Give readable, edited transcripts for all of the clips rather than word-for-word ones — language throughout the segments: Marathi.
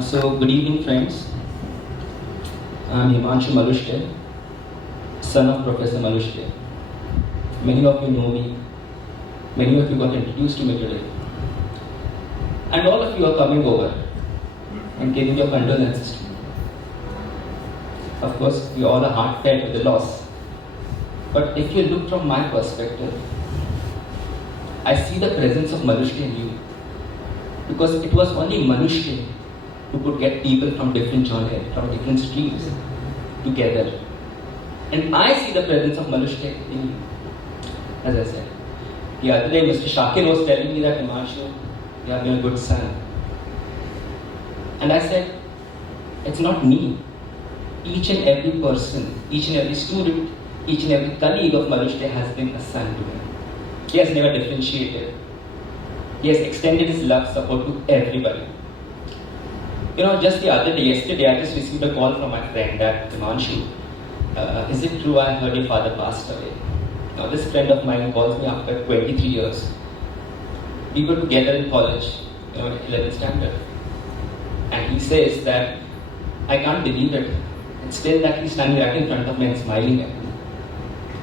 Good evening, friends. I'm Himanshu Malushke, son of Professor Malushke. Many of you know me. Many of you got introduced to me today. And all of you are coming over and giving your condolences to me. Of course, we all are heartfelt with the loss. But if you look from my perspective, I see the presence of Malushke in you. Because it was only Malushke who could get people from different genres, from different streams together. And I see the presence of Malushke in you, as I said. The other day, Mr. Shakir was telling me that, Himanshu, you have been a good son. And I said, it's not me. Each and every person, each and every student, each and every colleague of Malushke has been a son to him. He has never differentiated. He has extended his love, support to everybody. Just the other day, yesterday, I just received a call from my friend that, Himanshu, is it true I heard your father passed away? Now, this friend of mine calls me after 23 years. We were together in college, 11th standard. And he says that, I can't believe it. It's still that he's standing right in front of me and smiling at me.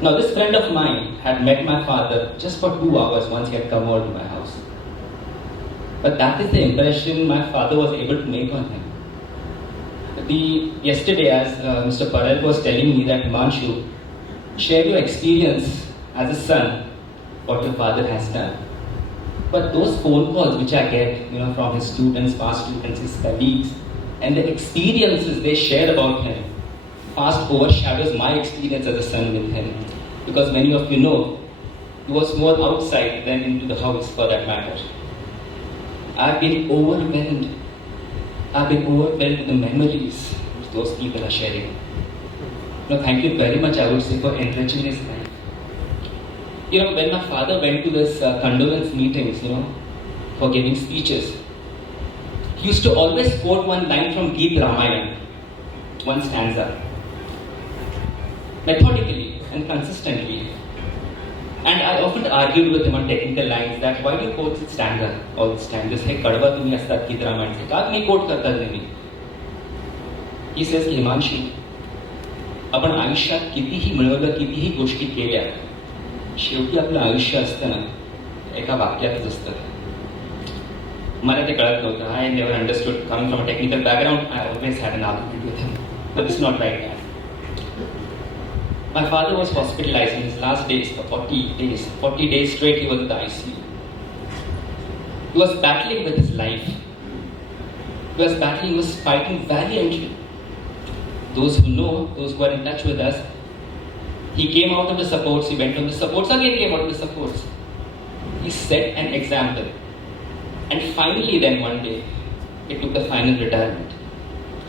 Now, this friend of mine had met my father just for 2 hours once he had come over to my house. But that is the impression my father was able to make on him. Yesterday, as Mr. Parel was telling me that, Himanshu, share your experience as a son, what your father has done. But those phone calls which I get, from his students, past students, his colleagues, and the experiences they share about him, fast overshadows my experience as a son with him. Because many of you know, he was more outside than into the house for that matter. I've been overwhelmed. I've been overwhelmed with the memories which those people are sharing. Thank you very much, I would say, for enriching his life. When my father went to this condolence meetings, for giving speeches, he used to always quote one line from Geet Ramayana, one stanza, methodically and consistently. And I often argued with him on technical lines that why do you quote this stanza all this time? Just hey, kadva tumhi astat Geet Ramayana se. Kaak nahi quote karta nemi? He says, Himanshu, आपण आयुष्यात कितीही मिळवलं, कितीही गोष्टी केल्या, शेवटी आपलं आयुष्य असतं ना, एका वाक्यातच असतं. मला ते कळत नव्हतं. I never understood. Coming from a technical background, I always had an argument with him. But it's not like that. My father was hospitalized in his last days for 40 days. 40 days straight he was in the ICU. He was battling with his life. He was fighting valiantly. Those who know, those who are in touch with us, he came out of the supports, he went from the supports, again came out of the supports. He set an example. And finally then one day, he took the final retirement.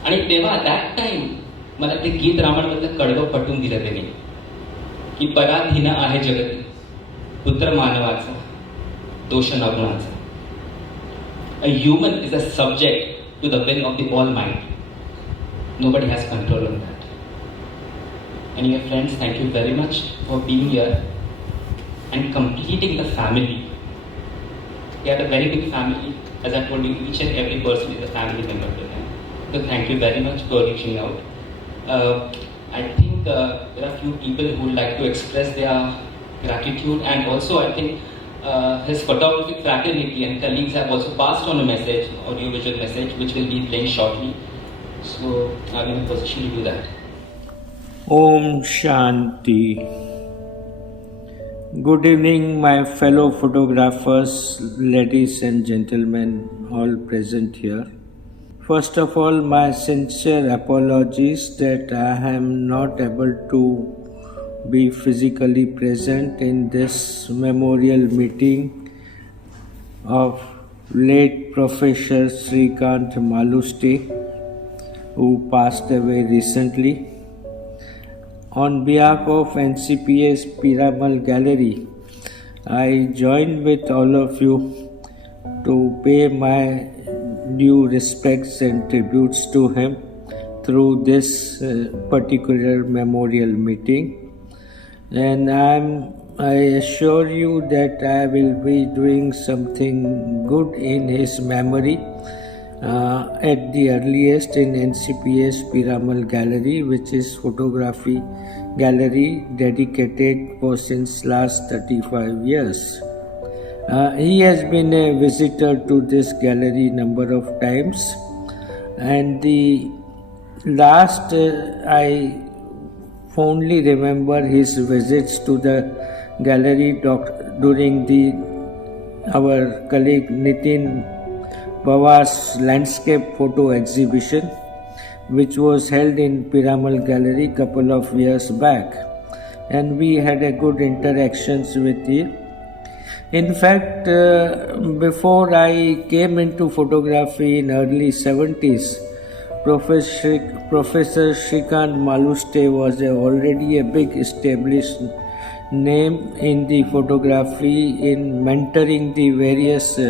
And at that time, मला ते गीत रामायणामधलं कडवं पटवून दिलं त्यांनी की पराधीन आहे जगती पुत्र मानवाचा दोष न गुणाचा. A human is a subject to the will of the Almighty. Nobody has control on that. Anyway, friends, thank you very much for being here and completing the family. We had a very big family. As I told you, each and every person is a family member to him. So thank you very much for reaching out. I think there are few people who would like to express their gratitude, and also I think his photographic fraternity and colleagues have also passed on a message, audio-visual message, which will be playing shortly. So I'm in a position to do that. Om Shanti. Good evening, my fellow photographers, ladies and gentlemen, all present here. First of all, my sincere apologies that I am not able to be physically present in this memorial meeting of late Professor Srikant Malushke, who passed away recently. On behalf of NCPS Piramal Gallery, I join with all of you to pay my due respects and tributes to him through this particular memorial meeting. And I assure you that I will be doing something good in his memory at the earliest in NCPS Piramal Gallery, which is photography gallery dedicated for since last 35 years. He has been a visitor to this gallery number of times, and the last I fondly remember his visits to the gallery during our colleague Nitin Bawa's landscape photo exhibition, which was held in Piramal Gallery couple of years back, and we had a good interactions with him. In fact, before I came into photography in early 70s, Professor Shrikant Maluste was already a big established name in the photography in mentoring the various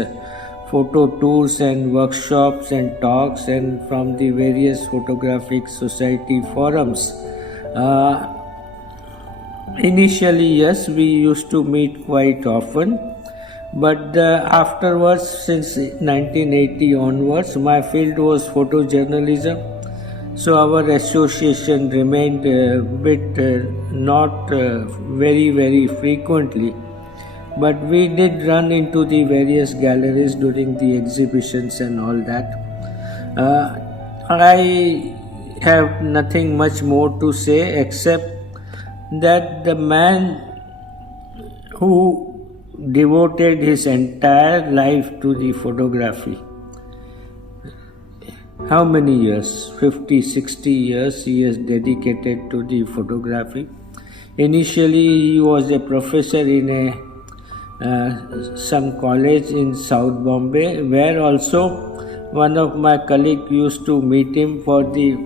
photo tours and workshops and talks and from the various photographic society forums. Initially, yes, we used to meet quite often, but afterwards, since 1980 onwards, my field was photojournalism, so our association remained a bit not very frequently, but we did run into the various galleries during the exhibitions and all that. I have nothing much more to say except that the man who devoted his entire life to the photography, how many years? 50, 60 years he has dedicated to the photography. Initially he was a professor in some college in South Bombay, where also one of my colleagues used to meet him for the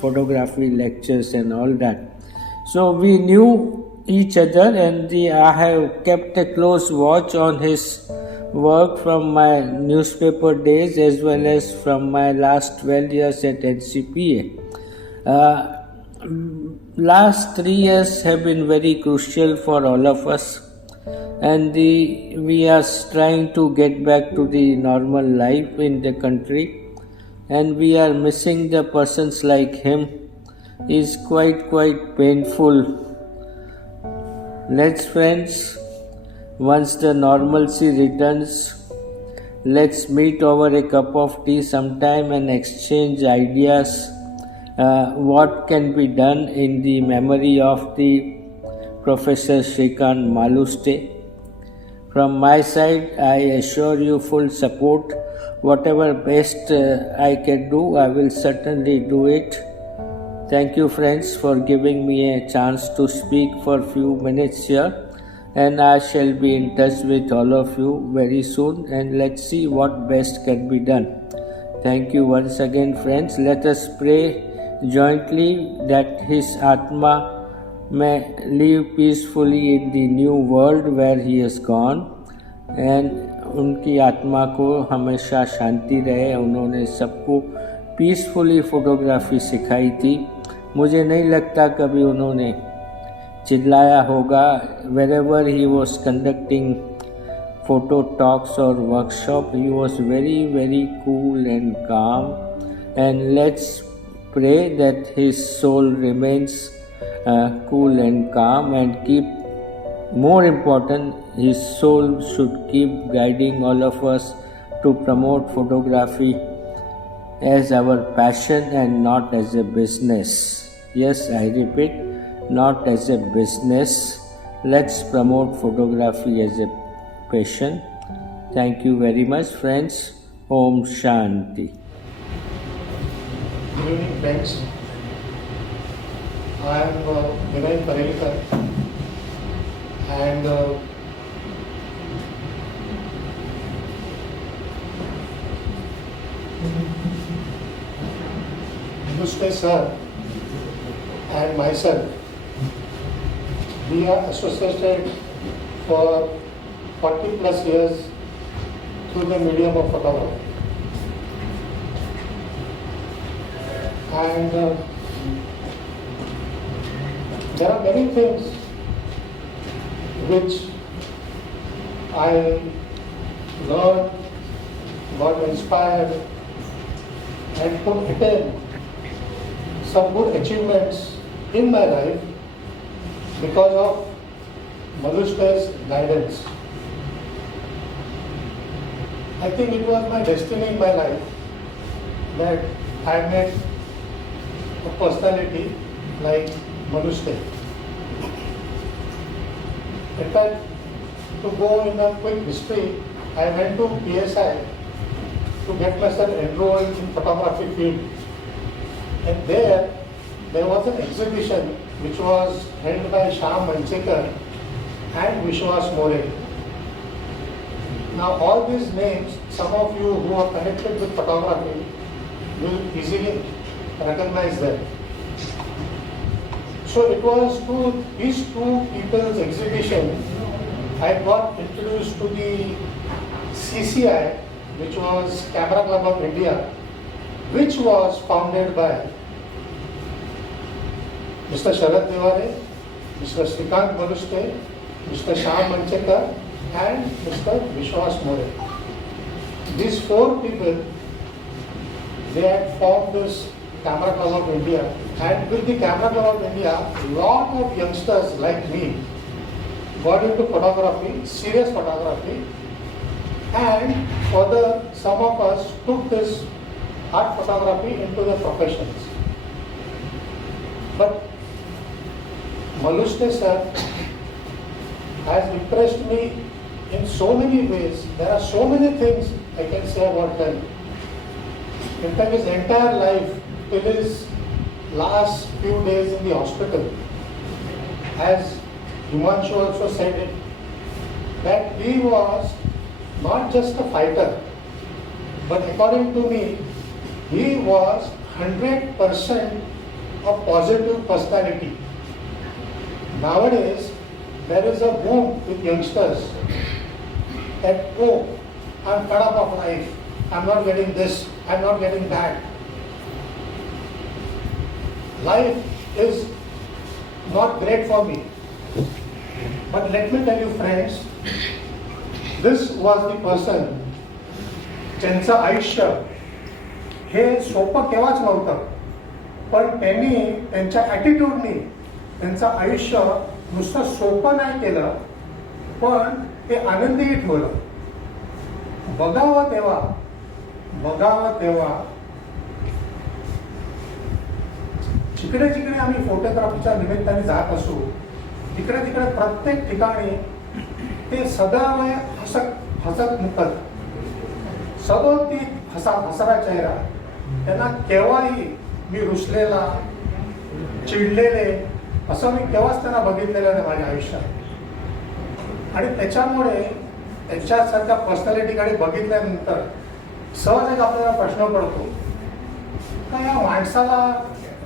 photography lectures and all that. So we knew each other, and I have kept a close watch on his work from my newspaper days as well as from my last 12 years at NCPA. Last 3 years have been very crucial for all of us, and we are trying to get back to the normal life in the country, and we are missing the persons like him. Is quite painful. Let's friends, once the normalcy returns, let's meet over a cup of tea sometime and exchange ideas what can be done in the memory of the Professor Shrikant Maluste. From my side, I assure you full support. Whatever best I can do, I will certainly do it. Thank you friends for giving me a chance to speak for a few minutes here, and I shall be in touch with all of you very soon, and let's see what best can be done. Thank you once again friends. Let us pray jointly that his Atma may live peacefully in the new world where he has gone, and उनकी आत्मा को हमेशा शांति रहे. उन्होंने सबको पीसफुली फोटोग्राफी सिखाई थी. मुझे नहीं लगता कभी उन्होंने चिल्लाया होगा. wherever he was conducting photo talks or workshop, he was very cool and calm, and let's pray that his soul remains cool and calm, and more important, his soul should keep guiding all of us to promote photography as our passion and not as a business. Yes, I repeat, not as a business. Let's promote photography as a passion. Thank you very much, friends. Om Shanti. Good evening, friends. I am Vinay Parelkar, and Maluste sir and myself, we are associated for 40 plus years through the medium of photography. And there are many things which I learned, got inspired and could attain some good achievements in my life because of Malushka's guidance. I think it was my destiny in my life that I met a personality like Malushka. In fact, to go in a quick history, I went to PSI to get myself enrolled in photography field. And there was an exhibition which was held by Shyam Manchekar and Vishwas More. Now all these names, some of you who are connected with photography will easily recognize them. So it was to these two people's exhibition I got introduced to the CCI, which was Camera Club of India, which was founded by Mr. Sharad Devare, Mr. Srikant Malushke, Mr. Shyam Manchekar, and Mr. Vishwas More. These four people, they had formed this Camera Club of India, and with the Camera Club of India, a lot of youngsters like me got into photography, serious photography, and further some of us took this art photography into the professions. But Malushka sir has impressed me in so many ways. There are so many things I can say about him. In fact, his entire life, till his last few days in the hospital, as Himanshu also said it, that he was not just a fighter, but according to me, he was 100% a positive personality. Nowadays, there is a boom with youngsters that, oh, I'm fed up of life, I'm not getting this, I'm not getting that. Life is not great for me. But let me tell you friends, this was the person ज्यांचं आयुष्य हे सोपं केव्हाच नव्हतं, पण त्यांनी त्यांच्या ॲटिट्यूडनी त्यांचं आयुष्य नुसतं सोपं नाही केलं, पण ते आनंदीही ठेवलं. बघावं तेव्हा जिकडे जिकडे आम्ही फोटोग्राफीच्या निमित्ताने जात असू, तिकडे तिकडे प्रत्येक ठिकाणी ते सदैव हसत मुखत, सदोदित हसरा चेहरा. त्यांना केव्हाही मी रुसलेला, चिडलेले असं मी केव्हाच त्यांना बघितलेलं नाही माझ्या आयुष्यात. आणि त्याच्यामुळे त्यांच्यासारख्या पर्सनॅलिटीकडे बघितल्यानंतर सहज एक आपल्याला प्रश्न पडतो का या माणसाला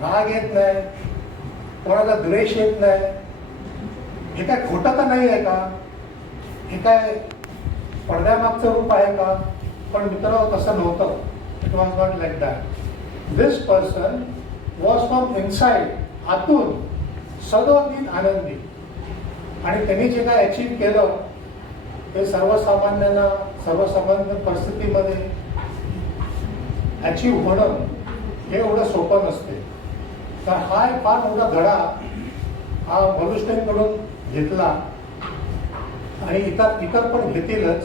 राग येत नाही, कोणाला द्वेष येत नाही, हे काय खोटं तर नाही आहे का, हे काय पडद्यामागचं रूप आहे का? पण मित्रांनो, तसं नव्हतं. It was not like that. This person was from inside, आतून सदोदित आनंदी. आणि त्यांनी जे काय अचीव केलं ते सर्वसामान्यांना सर्वसामान्य परिस्थितीमध्ये अचीव होणं हे एवढं सोपं नसते. तर हा एक फार मोठा धडा हा मलुष्टेंकडून घेतला आणि इतर पण घेतीलच.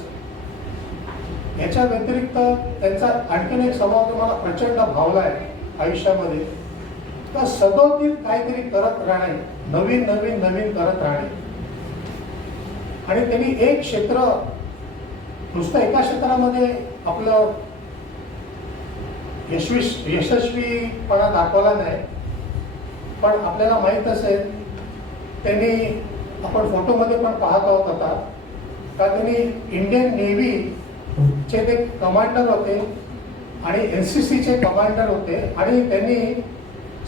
याच्या व्यतिरिक्त त्यांचा आणखीन एक स्वभाव मला प्रचंड भावलाय आयुष्यामध्ये, का सदोदित काहीतरी करत राहणे, नवीन करत राहणे. आणि त्यांनी एक क्षेत्र नुसतं एका क्षेत्रामध्ये आपलं यशस्वीपणा दाखवला नाही, पण आपल्याला माहीत असेल त्यांनी, आपण फोटोमध्ये पण पाहत आहोत आता, का त्यांनी इंडियन नेव्हीचे ते कमांडर होते आणि NCCचे कमांडर होते आणि त्यांनी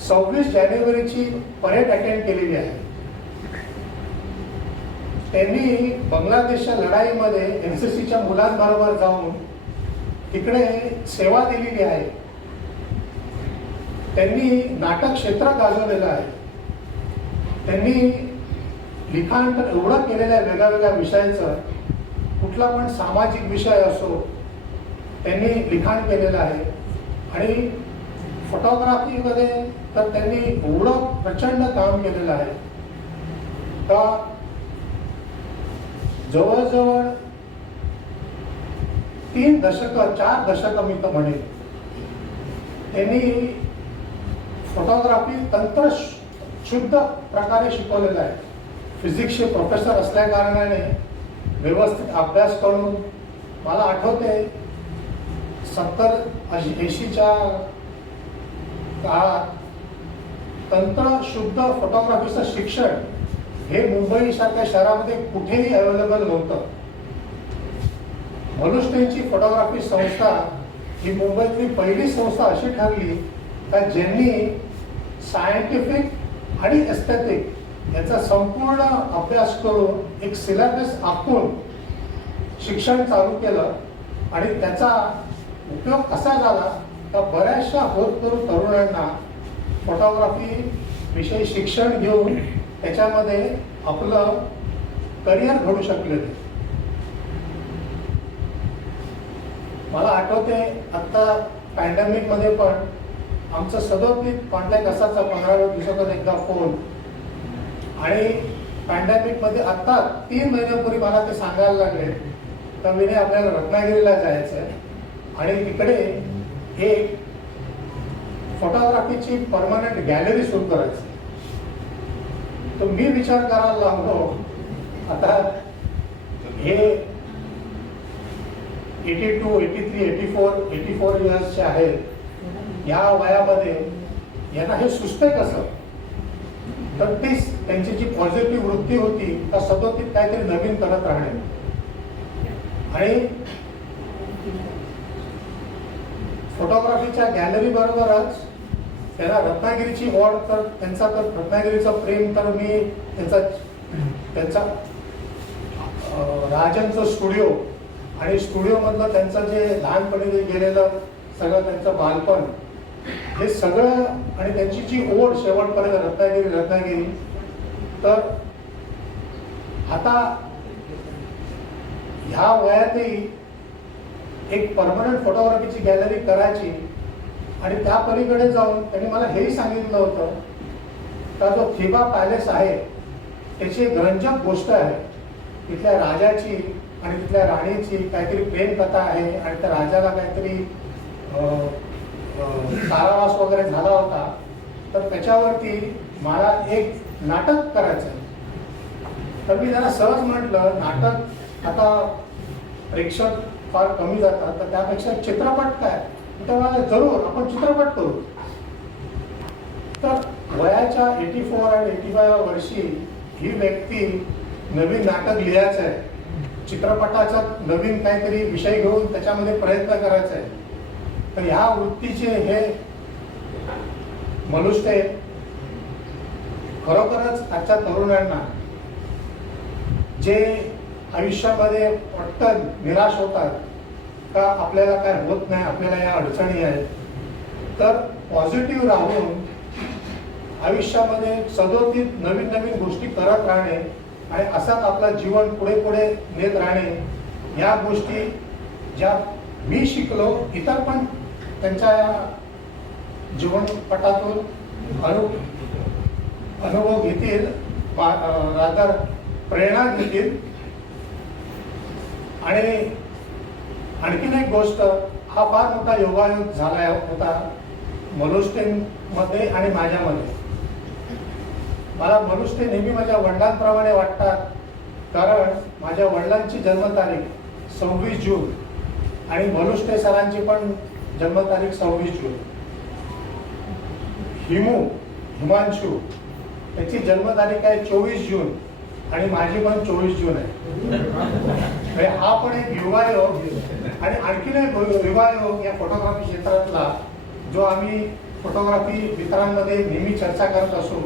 26 जानेवारीची परेड अटेंड केलेली आहे. त्यांनी बांगलादेशच्या लढाईमध्ये NCCच्या मुलांबरोबर जाऊन तिकडे सेवा दिलेली आहे. त्यांनी नाटक क्षेत्र गाजवलेलं आहे. त्यांनी लिखाण तर एवढं केलेलं आहे वेगळ्या विषयाचं, कुठला पण सामाजिक विषय असो त्यांनी लिखाण केलेलं आहे. आणि फोटोग्राफीमध्ये तर त्यांनी एवढं प्रचंड काम केलेलं आहे का जवळजवळ 3 दशकं 4 दशकं मी तर म्हणेन त्यांनी फोटोग्राफी तंत्र शुद्ध प्रकारे शिकवलेलं आहे. फिजिक्सचे प्रोफेसर असल्या कारणाने व्यवस्थित अभ्यास करून मला आठवते 70-80च्या काळात तंत्र शुद्ध फोटोग्राफीचं शिक्षण हे मुंबई सारख्या शहरामध्ये कुठेही अवेलेबल नव्हतं. मलुष्टेंची फोटोग्राफी संस्था ही मुंबईतली पहिली संस्था अशी ठरली का ज्यांनी सायंटिफिक आणि एस्थेटिक याचा संपूर्ण अभ्यास करून एक सिलेबस आखून शिक्षण चालू केलं आणि त्याचा उपयोग कसा झाला तर बऱ्याचशा होतकरू तरुणांना फोटोग्राफी विषयी शिक्षण घेऊन त्याच्यामध्ये आपलं करिअर घडू शकले. मला आठवते आत्ता पॅन्डेमिकमध्ये पण आमचं सदोदित कॉन्टॅक्ट असायचा 15 दिवसात एकदा फोन. आणि पॅन्डेमिकमध्ये आत्ता 3 महिन्यापूर्वी मला ते सांगायला लागले तर मी आपल्याला रत्नागिरीला जायचं आहे आणि तिकडे एक फोटोग्राफीची परमनंट गॅलरी सुरू करायची. तर मी विचार करायला लागलो आता हे 82, 83, 84 इयर्सचे आहेत. या वयामध्ये यांना हे सुचतंय कसं. तर तीच त्यांची जी पॉझिटिव्ह वृत्ती होती तर सतत काहीतरी नवीन करत राहणे. आणि फोटोग्राफीच्या गॅलरी बरोबरच त्यांना रत्नागिरीची ओढ तर त्यांचा तर रत्नागिरीचं प्रेम तर मी त्यांचा राजांचं स्टुडिओ आणि स्टुडिओमधलं त्यांचं जे लहानपणी गेलेलं सगळं त्यांचं बालपण हे सगळं आणि त्यांची जी ओढ शेवटपर्यंत रत्नागिरी. तर आता ह्या वयातही एक परमनंट फोटोग्राफीची गॅलरी करायची आणि त्या पलीकडे जाऊन त्यांनी मला हेही सांगितलं होतं का जो थिबा पॅलेस आहे त्याची एक रंजक गोष्ट आहे. तिथल्या राजाची आणि तिथल्या राणीची काहीतरी प्रेम कथा आहे आणि त्या राजाला काहीतरी कारावास वगैरे झाला होता. तर त्याच्यावरती मला एक नाटक करायचं आहे. तर मी त्यांना सहज म्हटलं नाटक आता प्रेक्षक फार कमी जातात तर त्यापेक्षा चित्रपट काय. तर मला जरूर आपण चित्रपट करू. तर वयाच्या 84 आणि 85 वर्षी ही व्यक्ती नवीन नाटक लिहायचं आहे, चित्रपटाचा नवीन काहीतरी विषय घेऊन त्याच्यामध्ये प्रयत्न करायचा आहे. तर ह्या वृत्तीचे हे मलुष्टे खरोखरच आजच्या तरुणांना जे आयुष्यामध्ये पटकन निराश होतात का आपल्याला काय होत नाही, आपल्याला या अडचणी आहेत, तर पॉझिटिव्ह राहून आयुष्यामध्ये सदोदित नवीन नवीन गोष्टी करत राहणे आणि असाच आपलं जीवन पुढे पुढे नेत राहणे या गोष्टी ज्या मी शिकलो इतर पण त्यांच्या जीवनपटातून अनुभव घेतील, रादर प्रेरणा घेतील. आणि आणखीन एक गोष्ट हा फार मोठा योगायोग झाला होता मलुष्टेंमध्ये आणि माझ्यामध्ये. मला मलुष्टे नेहमी माझ्या वडिलांप्रमाणे वाटतात कारण माझ्या वडिलांची जन्मतारीख 26 जून आणि मलुष्टे सरांची पण जन्मतारीख 26 जून. हिमांशू त्याची जन्मतारीख आहे 24 जून आणि माझी पण 24 जून आहे. हा पण एक योगायोग. आणि आणखीन एक योगायोग या फोटोग्राफी क्षेत्रातला जो आम्ही फोटोग्राफी मित्रांमध्ये नेहमी चर्चा करत असू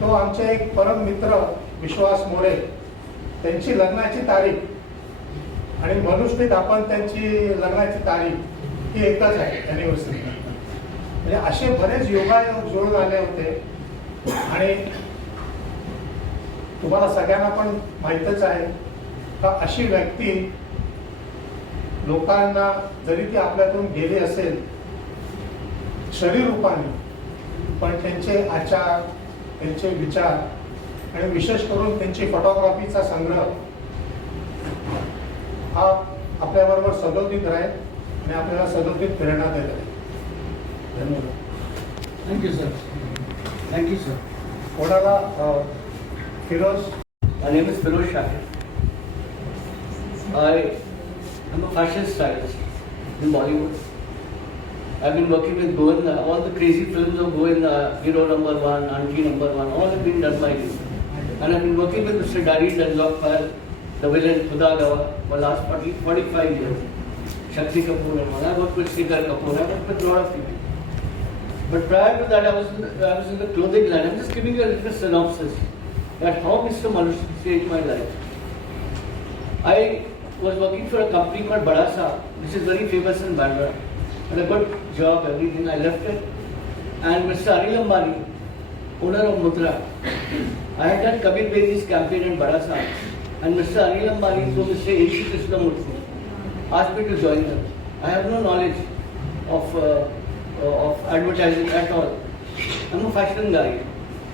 तो आमचे एक परम मित्र विश्वास मोरे त्यांची लग्नाची तारीख आणि मलुष्टेत आपण त्यांची लग्नाची तारीख ही एकच आहे अॅनिव्हर्सरी. म्हणजे असे बरेच योगायोग जुळून आले होते. आणि तुम्हाला सगळ्यांना पण माहीतच आहे का अशी व्यक्ती लोकांना जरी ती आपल्यातून गेली असेल शरीर रूपाने, पण त्यांचे आचार, त्यांचे विचार आणि विशेष करून त्यांची फोटोग्राफीचा संग्रह हा आपल्याबरोबर सदोदित राहील आणि आपल्याला सदोदित प्रेरणा देईल. धन्यवाद. Thank you sir. Thank you sir. कोणाला Firoz. My name is Firoz Shakir. I am a fashion stylist in Bollywood. I've been working with Govinda. All the crazy films of Govinda, Hero Number One, Auntie Number One, all have been done by him. And I've been working with Mr. Dari Danzokpal, the villain Khuda Gawa, for the last 45 years. Shakti Kapoor and all. I worked with Shikhar Kapoor. I worked with a lot of people. But prior to that, I was in the clothing line. I'm just giving you a little synopsis that how Mr. Manush changed my life. I was working for a company called Bada Saab, which is very famous in Bandra. And a good job, everything. I left it. And Mr. Anil Ambani, owner of Mudra, I had done Kabir Bedi's campaign in Bada Saab. And Mr. Anil Ambani, through Mr. A.C. Krishnamurthy, asked me to join them. I have no knowledge of advertising at all. I'm a fashion guy.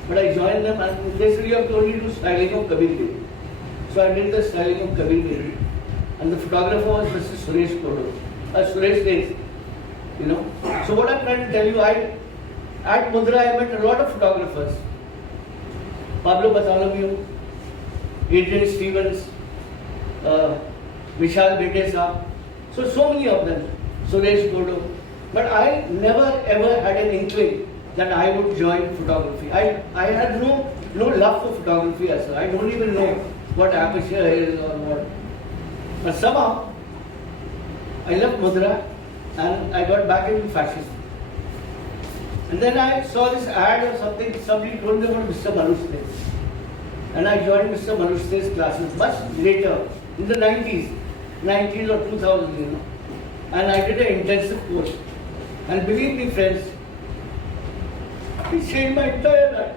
But I joined them and they said you have to only do styling of Kabir Bedi. So I did the styling of Kabir Bedi. And the photographer was Mr. Suresh Kodo. Suresh Days, you know. So what I'm trying to tell you, at Mudra I met a lot of photographers. Pablo Bartholomew, Adrian Stevens, Vishal Bede Saab. So many of them. Suresh Kodo. But I never ever had an inkling that I would join photography. I had no love for photography as well. I don't even know what aperture is or what. But somehow, I left Mudra and I got back into fashion. And then I saw this ad or something, somebody told me about Mr. Manush Dey. And I joined Mr. Manush Dey's classes much later, in the 90s or 2000, you know. And I did an intensive course. And believe me friends, he changed my entire life.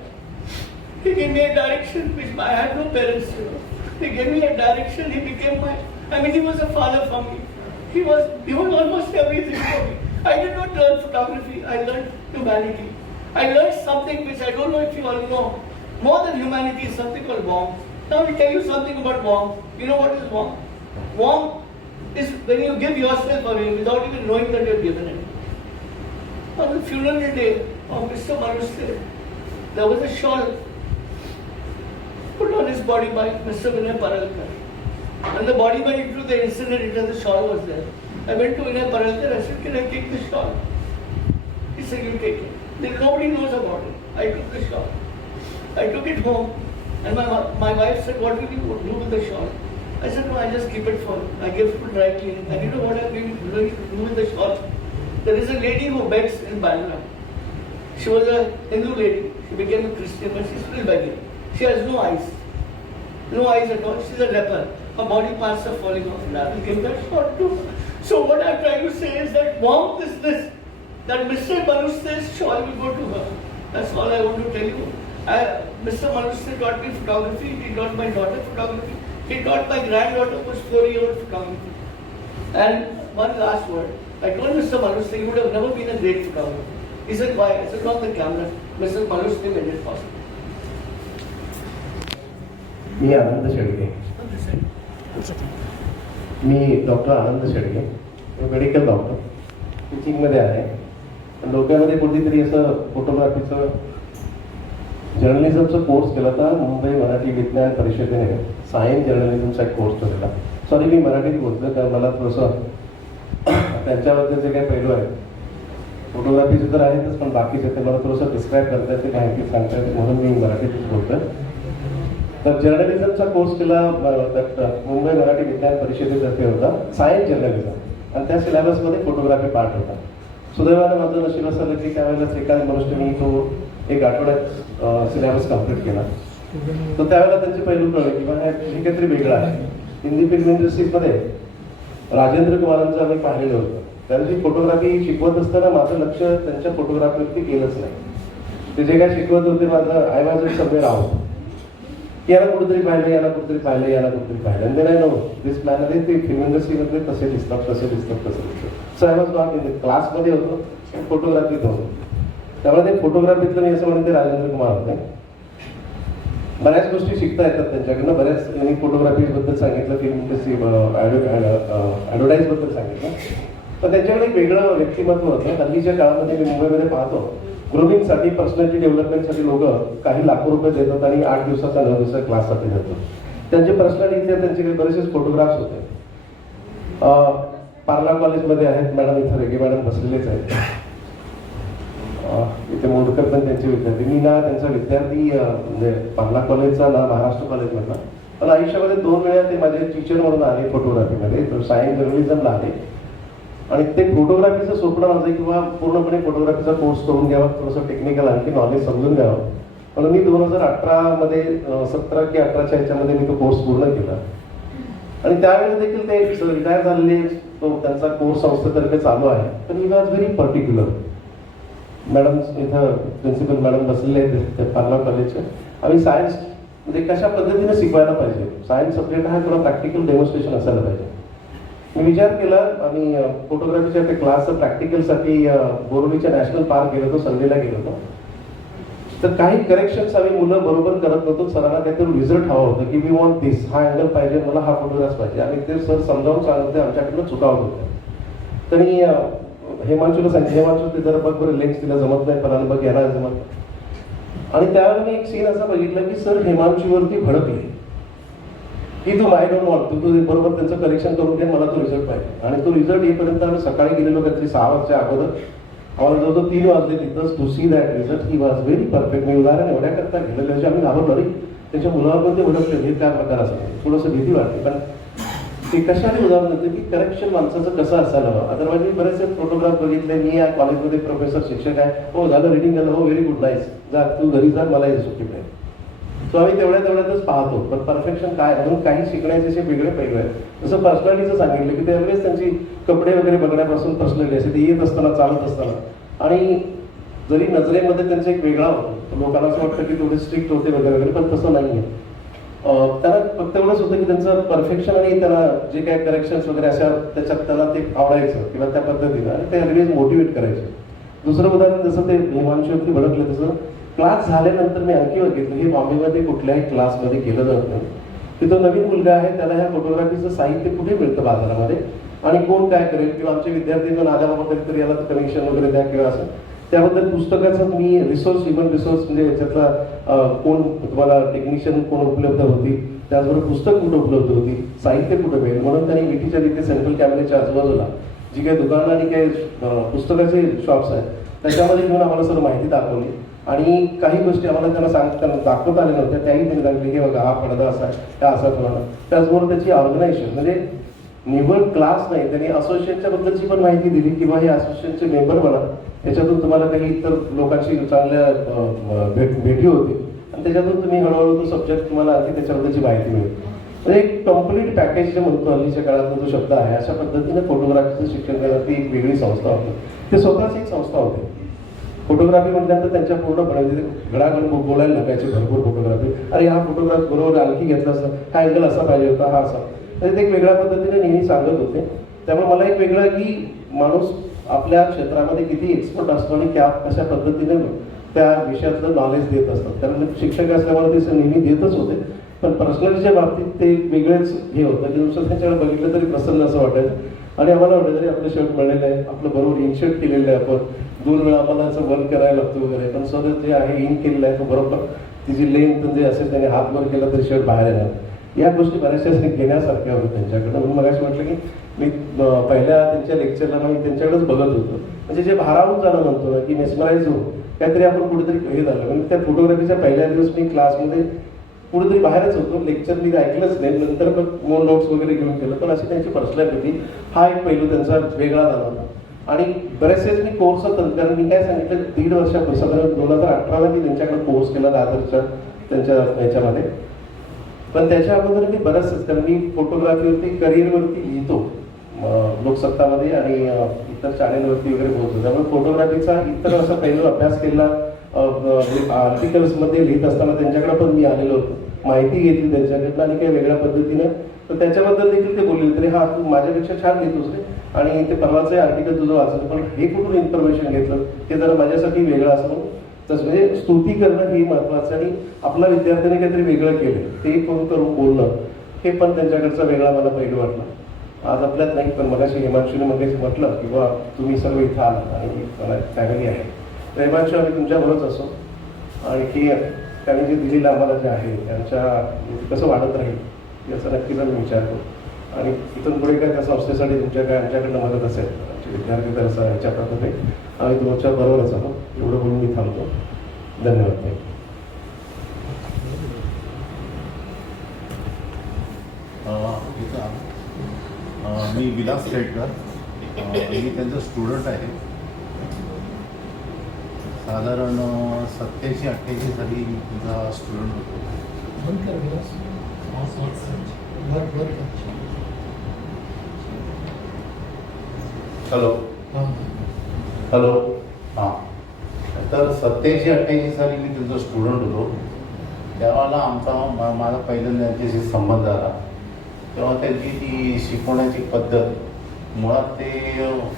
He gave me a direction which I had no parents, you know. He gave me a direction. He became he was a father for me. He was almost everything for me. I did not learn photography. I learned humanity. I learned something which I don't know if you all know. More than humanity is something called warmth. Now I will tell you something about warmth. You know what is warmth? Warmth is when you give yourself away without even knowing that you have given it. On the funeral day of Mr. Manush Dey, there was a shawl put on his body by Mr. Vinay Paralkar. And the body went into the incinerator, the shawl was there. I went to Vinay Paralkar, I said, can I take the shawl? He said, you take it. Then nobody knows about it. I took the shawl. I took it home and my wife said, what will you do with the shawl? I said, no, I just keep it for, I give it to dry cleaning. And you know what I'm going to do with the shawl? There is a lady who begs in Bandra. She was a Hindu lady. She became a Christian, but she's still begging. She has no eyes. No eyes at all. She's a leper. Her body parts are falling off. And I will give that shot too. So what I'm trying to say is that warmth is this. That Mr. Manush Dey's shawl will go to her. That's all I want to tell you. Mr. Manush Dey taught me photography. He taught my daughter photography. He taught my granddaughter who was 4-year-old photography. And one last word. I told Mr. Manush Dey, you would have never been a great photographer. He said, why? I said, on the camera. Mr. Manush Dey made it possible. मी आनंद शेडगे. मी doctor Anand Shedge, medical doctor, टीचिंगमध्ये आहे. डोक्यामध्ये कुठेतरी असं फोटोग्राफीचं जर्नलिझमचा कोर्स केला होता. मुंबई मराठी विज्ञान परिषदेने सायन्स जर्नलिझमचा एक कोर्स ठेवला. सॉरी, मी मराठीत बोलतो कारण मला थोडंसं त्यांच्याबद्दल जे काही पैलू आहेत फोटोग्राफीचे तर आहेतच, पण बाकीचे ते मला थोडंसं डिस्क्राईब करता येते, माहिती सांगता येते, म्हणून मी मराठीतच बोलतोय. तर जर्नलिझमचा कोर्स केला मुंबई मराठी विज्ञान परिषदेतर्फे होता, सायन्स जर्नलिझम, आणि त्या सिलेबसमध्ये फोटोग्राफी पार्ट होता. सुदैवानं माझं नशीब असं झालं की त्यावेळेला श्रीकांत मनुष्यनी तो एक आठवड्यात सिलेबस कम्प्लीट केला. तर त्यावेळेला त्यांचे पैलू कळले की हे काहीतरी वेगळं आहे. हिंदी फिल्म इंडस्ट्रीमध्ये राजेंद्र कुमारांचं आम्ही पाहिलेलं होतं. त्यांची फोटोग्राफी शिकवत असताना माझं लक्ष त्यांच्या फोटोग्राफीवरती गेलंच नाही. ते जे काय शिकवत होते, माझं आय वॉज समवेअर आउट. की याला कुठेतरी पाहिलं, याला कुठेतरी पाहिलं, याला कुठेतरी पाहिलं. आणि नाही नो दिस प्लॅन आहे ते फिल्म इंडस्ट्रीमध्ये तसे दिसतात, तसे दिसतात, तसे दिसतात. So I was not in क्लासमध्ये होतो, फोटोग्राफीत होतो. त्यामुळे ते फोटोग्राफीतलं मी असं म्हणते राजेंद्र कुमार होते. बऱ्याच गोष्टी शिकता येतात त्यांच्याकडनं. बऱ्याच त्यांनी फोटोग्राफीबद्दल सांगितलं, फिल्म इंडस्ट्री ॲडव्हर्टाईजबद्दल सांगितलं. पण त्यांच्याकडे एक वेगळं व्यक्तिमत्व होतं. हल्लीच्या काळामध्ये मी मुंबईमध्ये पाहतो, ग्रोमिंगसाठी, पर्सनॅलिटी डेव्हलपमेंटसाठी लोक काही लाखो रुपये देतात आणि 8 दिवसाचा 9 दिवसाच्या क्लाससाठी जातात. त्यांचे पर्सनॅलिटी, त्यांच्याकडे बरेचसे फोटोग्राफ्स होते. पार्ला कॉलेजमध्ये आहेत मॅडम, इथं रेगे मॅडम बसलेलेच आहेत. इथे मोडकर पण त्यांचे विद्यार्थी. मी ना त्यांचा विद्यार्थी म्हणजे पार्ला कॉलेजचा ना महाराष्ट्र कॉलेजमधला. पण आयुष्यामध्ये 2 वेळा ते माझे टीचर म्हणून आले फोटोग्राफीमध्ये. सायन्स जर्नलिझमला आले आणि ते फोटोग्राफीचं स्वप्न माझं किंवा पूर्णपणे फोटोग्राफीचा कोर्स करून घ्यावा, थोडंसं टेक्निकल आणखी नॉलेज समजून घ्यावं. म्हणून मी 2018मध्ये 17 की 18च्या ह्याच्यामध्ये मी तो कोर्स पूर्ण केला. आणि त्यावेळेस देखील ते रिटायर झालेले, तो त्यांचा कोर्स संस्थेतर्फे चालू आहे. पण ही वॉज व्हेरी पर्टिक्युलर. मॅडम इथं प्रिन्सिपल मॅडम बसलेले आहेत पार्ला कॉलेजचे. आम्ही सायन्स म्हणजे कशा पद्धतीने शिकवायला पाहिजे, सायन्स सब्जेक्ट हा थोडा प्रॅक्टिकल डेमॉन्स्ट्रेशन असायला पाहिजे. मी विचार केला आणि फोटोग्राफीच्या त्या क्लासचं प्रॅक्टिकलसाठी बोरवलीच्या नॅशनल पार्क गेलो होतो, संडेला गेलो होतो. तर काही करेक्शन्स आम्ही मुलं बरोबर करत नव्हतो. सरांना काहीतरी रिझल्ट हवा होतं की वी वॉन्ट दिस, हा अँगल पाहिजे मला, हा फोटोग्राफ पाहिजे. आणि ते सर समजावून सांगत होते, आमच्याकडनं चुकावत होते. तरी हेमांशूला सांगितलं, हेमांशू ते जरा बघ बरं, लेन्स तिला जमत नाही, पण बघ याला जमत. आणि त्यावेळी मी एक सीन असा बघितला की सर हेमांशूवरती भडकले की तू आय डोंट वॉन्ट, तू बरोबर त्यांचं करेक्शन करून घे, मला तो रिझल्ट पाहिजे. आणि तो रिझल्ट येईपर्यंत आम्ही सकाळी गेलेलो काहीतरी 6 वाजच्या अगोदर. आम्हाला जवळजवळ 3 वाजले तिथंच to see that result. He was very perfect. मी उदाहरण एवढ्या करता घेतलेलं आम्ही घाबरलो, अरे त्यांच्या मुलावर पण ते भडकले, हे काय प्रकार असेल, थोडंसं भीती वाटते. पण ते कशाने उदाहरण देते की करेक्शन माणसाचं कसं असायला हवं. अदरवाईज मी बरेचसे फोटोग्राफ बघितले. मी या कॉलेजमध्ये प्रोफेसर शिक्षक आहे, हो झालं रिडिंग झालं, हो व्हेरी गुड नाईस, जा तू घरी जा, मला हे सुट्टी नाही. सो आम्ही तेवढ्यातच पाहतो. पण परफेक्शन काय, म्हणून काही शिकण्याचे असे वेगळे पैलू आहेत. जसं पर्सनॅलिटीचं सांगितलं की त्यावेळेस त्यांची कपडे वगैरे बघण्यापासून पर्सनॅलिटी असे ते येत असताना, चालत असताना. आणि जरी नजरेमध्ये त्यांचा एक वेगळा होतो, लोकांना असं वाटतं की थोडे स्ट्रिक्ट होते वगैरे वगैरे, पण तसं नाही आहे. त्यांना फक्त एवढंच होतं की त्यांचं परफेक्शन आणि त्यांना जे काही करेक्शन्स वगैरे अशा त्याच्यात त्यांना ते आवडायचं किंवा त्या पद्धतीनं, आणि ते लगेच मोटिवेट करायचे. दुसरं उदाहरण जसं ते हिमांशूवरती भडकले, तसं क्लास झाल्यानंतर मी आणखी बघितलं हे बॉम्बेमध्ये कुठल्याही क्लासमध्ये केलं जात नाही. तिथं नवीन मुलगा आहे, त्याला ह्या फोटोग्राफीचं साहित्य कुठे मिळतं बाजारामध्ये आणि कोण काय करेल, किंवा आमचे विद्यार्थी पण आल्या बाबा कधीतरी याला कनेक्शन वगैरे द्या किंवा असं. त्याबद्दल पुस्तकाचं मी रिसोर्स, इव्हन रिसोर्स म्हणजे याच्यातला कोण तुम्हाला टेक्निशियन कोण उपलब्ध होती, त्याचबरोबर पुस्तक कुठं उपलब्ध होती, साहित्य कुठं मिळेल, म्हणून त्यांनी मिठीच्या तिथे सेंट्रल कॅमेऱ्याच्या आजूबाजूला जी काही दुकानं आणि काही पुस्तकाचे शॉप्स आहेत त्याच्यामध्ये घेऊन आम्हाला सर्व माहिती दाखवली. आणि काही गोष्टी आम्हाला त्यांना दाखवता आल्या नव्हत्या, त्याही त्यांनी सांगितले की बघा हा पडदा असा आहे, हा असा ठेवला. त्याचबरोबर त्याची ऑर्गनायझेशन म्हणजे निवड क्लास नाही, त्यांनी असोसिएशनच्या बद्दलची पण माहिती दिली की हे असोसिएशनचे मेंबर बना, याच्यातून तुम्हाला काही इतर लोकांशी चांगल्या भेटी होती आणि त्याच्यातून तुम्ही हळूहळू तो सब्जेक्ट तुम्हाला आणखी त्याच्याबद्दलची माहिती मिळेल. म्हणजे एक कम्प्लीट पॅकेज जे म्हणतो हल्लीच्या काळात जो शब्द आहे, अशा पद्धतीने फोटोग्राफीचं शिक्षण करण्याची एक वेगळी संस्था होती. ते स्वतःच एक संस्था होती. फोटोग्राफी म्हटल्यानंतर त्यांच्या पूर्णपणे घडाघड बोलायला लागायचे भरपूर फोटोग्राफी. अरे हा फोटोग्राफ बरोबर आणखी घेतला असता, हा अँगल असा पाहिजे होता, हा असा. तर ते एक वेगळ्या पद्धतीने नेहमी सांगत होते. त्यामुळे मला एक वेगळं की माणूस आपल्या क्षेत्रामध्ये किती एक्सपर्ट असतो आणि कशा पद्धतीने त्या विषयातलं नॉलेज देत असतात. कारण शिक्षक असल्यामुळे ते नेहमी देतच होते, पण पर्सनॅलिटीच्या बाबतीत ते वेगळेच हे होतं की नुसतं त्याच्याकडे बघितलं तरी प्रसन्न असं वाटायचं. आणि आम्हाला वाटतं तरी आपलं शर्ट मिळालेलं आहे, आपलं बरोबर इनशर्ट केलेलं आहे, आपण 2 वेळा आम्हाला असं वर्क करायला लागतो वगैरे, पण स्वतः जे आहे इन केलेलं आहे तो बरोबर तिची लेंथ जे असेल त्याने हात वर केला तरी शर्ट बाहेर येणार. या गोष्टी बऱ्याचशा घेण्यासारख्या होत्या त्यांच्याकडनं. म्हणून मला असं म्हटलं की मी पहिल्या त्यांच्या लेक्चरला मी त्यांच्याकडेच बघत होतो. म्हणजे जे भारावून जाणं म्हणतो ना की मेस्मराईज होऊन काहीतरी आपण कुठेतरी हे झालं. म्हणजे त्या फोटोग्राफीच्या पहिल्या दिवस मी क्लासमध्ये कुठेतरी बाहेरच होतो, लेक्चर मी ऐकलंच नाही, नंतर मग नोट्स वगैरे घेऊन केलं. पण अशी त्यांची पर्सनॅलिटी हा एक पैलू त्यांचा वेगळा झाला होता. आणि बरेचसेच मी कोर्स होतं, कारण मी काय सांगितलं 1.5 वर्षापासून 2018ला मी त्यांच्याकडे कोर्स केला दादरच्या त्यांच्या याच्यामध्ये. पण त्याच्या अगोदर मी बऱ्याचच, कारण मी फोटोग्राफीवरती करिअरवरती लिहितो लोकसत्तामध्ये आणि इतर चॅनेलवरती वगैरे बोलतो. त्यामुळे फोटोग्राफीचा इतर असा पैलू अभ्यास केला. आर्टिकल्समध्ये लिहित असताना त्यांच्याकडे पण मी आलेलो होतो. माहिती घेतली त्यांच्याकडनं आणि काही वेगळ्या पद्धतीनं, तर त्याच्याबद्दल देखील ते बोलले तरी हा तू माझ्यापेक्षा छान घेतोस रे, आणि ते परवाचं आर्टिकल तुझं वाचलं, पण हे कुठून इन्फॉर्मेशन घेतलं ते जरा माझ्यासाठी वेगळं असं. तसं म्हणजे स्तुती करणं हे महत्वाचं, आणि आपल्या विद्यार्थ्याने काहीतरी वेगळं केलं ते करून बोलणं हे पण त्यांच्याकडचा वेगळा मला पैलू वाटला. आज आपल्यात नाही, पण मगाशी हिमांशूने मध्येच म्हटलं की बा तुम्ही सर्व इथं आलात आणि मला फॅमिली आहे, तर हिमांशू आम्ही तुमच्याबरोबरच असो, आणि की त्यांनी जे दिलेलं आम्हाला जे आहे त्यांच्या कसं वाढत राहील याचा नक्कीच आम्ही विचार करू. आणि इथून पुढे काय त्या संस्थेसाठी तुमच्या काय आमच्याकडनं मदत असेल, आमचे विद्यार्थी तर असं ह्याच्या प्रकारे आम्ही तुमच्या बरोबरच आहोत. एवढं बोलून मी थांबतो. धन्यवाद. मी विलास केळकर, मी त्यांचा स्टुडंट आहे. साधारण 87-88 साली मी तुझा स्टुडंट होतो. हॅलो हॅलो हां, तर 87-88 साली मी तुझा स्टुडंट होतो. त्यावेळेला माझा पहिल्यांदा त्यांच्याशी संबंध आला. तेव्हा त्यांची ती शिकवण्याची पद्धत, मुळात ते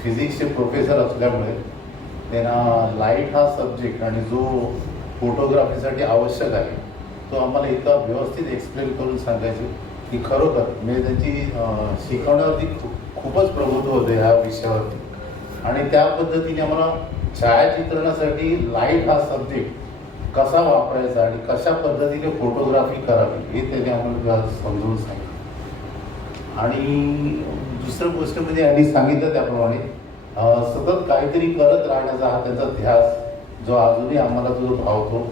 फिजिक्सचे प्रोफेसर असल्यामुळे त्यांना लाईट हा सब्जेक्ट आणि जो फोटोग्राफीसाठी आवश्यक आहे तो आम्हाला इतका व्यवस्थित एक्सप्लेन करून सांगायचे की खरोखर म्हणजे त्यांची शिकवण्यावरती खूपच प्रभुत्व होते ह्या विषयावरती. आणि त्या पद्धतीने आम्हाला छायाचित्रणासाठी लाईट हा सब्जेक्ट कसा वापरायचा आणि कशा पद्धतीने फोटोग्राफी करावी हे त्यांनी आम्हाला समजून सांगितलं. आणि दुसरं गोष्ट म्हणजे यांनी सांगितलं त्याप्रमाणे सतत काहीतरी करत राहण्याचा हा त्यांचा ध्यास जो अजूनही आम्हाला जो भावतो.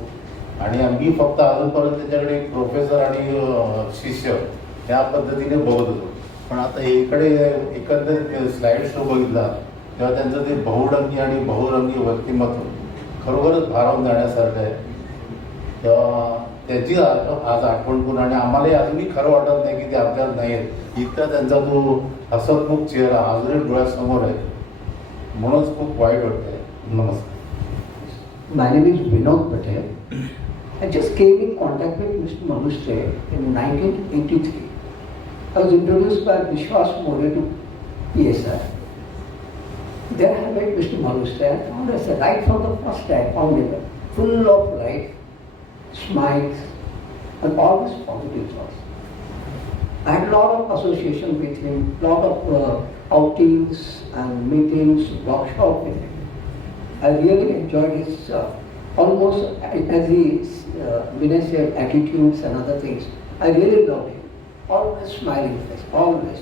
आणि आम्ही फक्त अजूनपर्यंत त्याच्याकडे एक प्रोफेसर आणि शिष्य त्या पद्धतीने बघत होतो. पण आता इकडे एकंदरीत स्लाईड शो बघितला तेव्हा त्यांचं ते बहुरंगी आणि बहुरंगी व्यक्तिमत्व खरोखरच भारावून जाण्यासारखं आहे. तेव्हा त्याची आज आठवण करून, आणि आम्हालाही अजूनही खरं वाटत नाही की ते आमच्यात नाही आहेत, इतका त्यांचा तो हसतमुख चेहरा अजूनही डोळ्यासमोर आहे, म्हणूनच खूप वाईट वाटतंय. नमस्कार. My name is Vinod Patel. I just came in contact with Mr. Manushe in 1983. I was introduced by Vishwas More to PSI. There I met Mr. Manushe and found us right from the first day I found him full of life, smiles, and always positive thoughts. I had a lot of association with him, lot of outings and meetings, workshops with him. I really enjoyed his almost as he Vinay said, attitudes and other things. I really loved him. Always smiling face, always.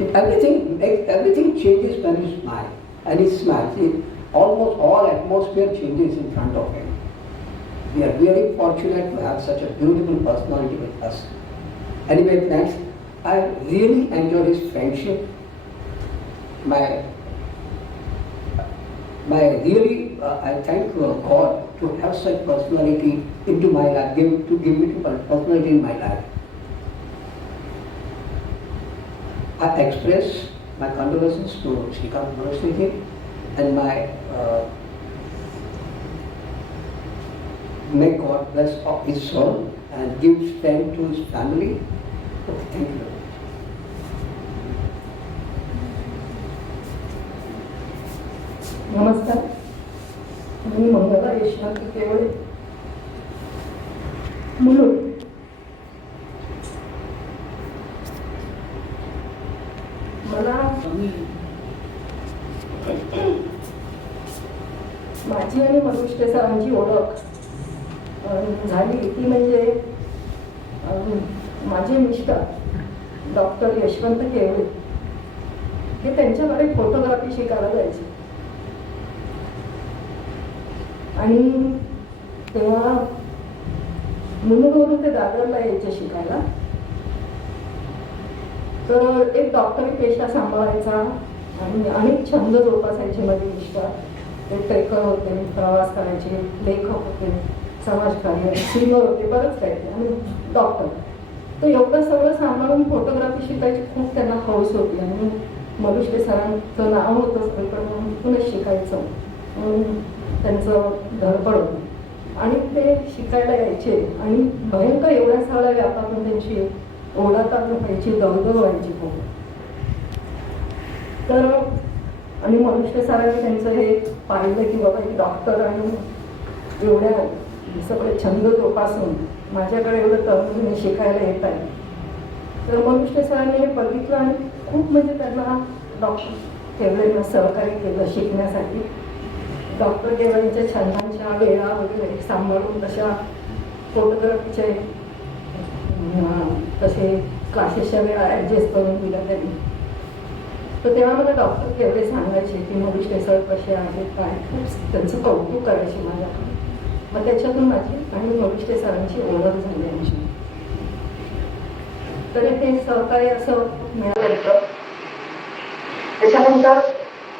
Everything changes when you smile. And he smiles. Almost all atmosphere changes in front of him. We are really fortunate to have such a beautiful personality with us. Anyway, friends, I really enjoyed his friendship. I thank God to have such personality into my life, to give me personality in my life. I express my condolences to Srikant Manushe and my may God bless his soul and give strength to his family. Okay, thank you. नमस्कार, मी मंगला यशवंत केवळे, मुलुंड. मला माझी आणि मनुष्य सरांची ओळख झाली ती म्हणजे माझे मिस्टर डॉक्टर यशवंत केवळे हे त्यांच्याकडे फोटोग्राफी शिकायला जायचे. आणि तेव्हा मुलुंडवरून ते दादरला यायचे शिकायला. तर एक डॉक्टरी पेशा सांभाळायचा आणि अनेक छंद जोपासायचे माझे मिस्टर. ते ट्रेकर होते, प्रवास करायचे, लेखक होते, समाजकार्य, सिंगर होते, बरंच काही. आणि डॉक्टर. तर एवढं सगळं सांभाळून फोटोग्राफी शिकायची खूप त्यांना हौस होती. आणि मनुष्य सरांचं नाव होतं सगळीकडे, म्हणून शिकायचं म्हणून त्यांचं धडपड होती. आणि ते शिकायला यायचे आणि भयंकर एवढ्या सगळ्या व्यापातून त्यांची ओढाताण व्हायची, दगदग व्हायची खूप. तर आणि मनुष्य सरांनी त्यांचं हे पाहिलं की बाबा एक डॉक्टर आणि एवढ्या सगळे छंद जोपासून माझ्याकडे एवढं तरुण शिकायला येत आहे. तर मनुष्य सरांनी हे बघितलं आणि खूप म्हणजे त्यांना डॉक्टर केवळेंना सहकार्य केलं शिकण्यासाठी. डॉक्टर केवळेंच्या छंदांच्या वेळा वगैरे सांभाळून तशा फोटोग्राफीचे तसे क्लासेसच्या वेळा ॲडजस्ट करून दिल्या त्यांनी. तर तेव्हा मला डॉक्टर केवढे सांगायचे की मनुष्य सर कसे आहेत काय, खूप त्यांचं कौतुक करायचे माझ्याकडे. मग त्याच्यातून माझी आणि मनुष्य सरांची ओळख झाली आमची. तर ते सहकार्य असं मिळालं होतं. त्याच्यानंतर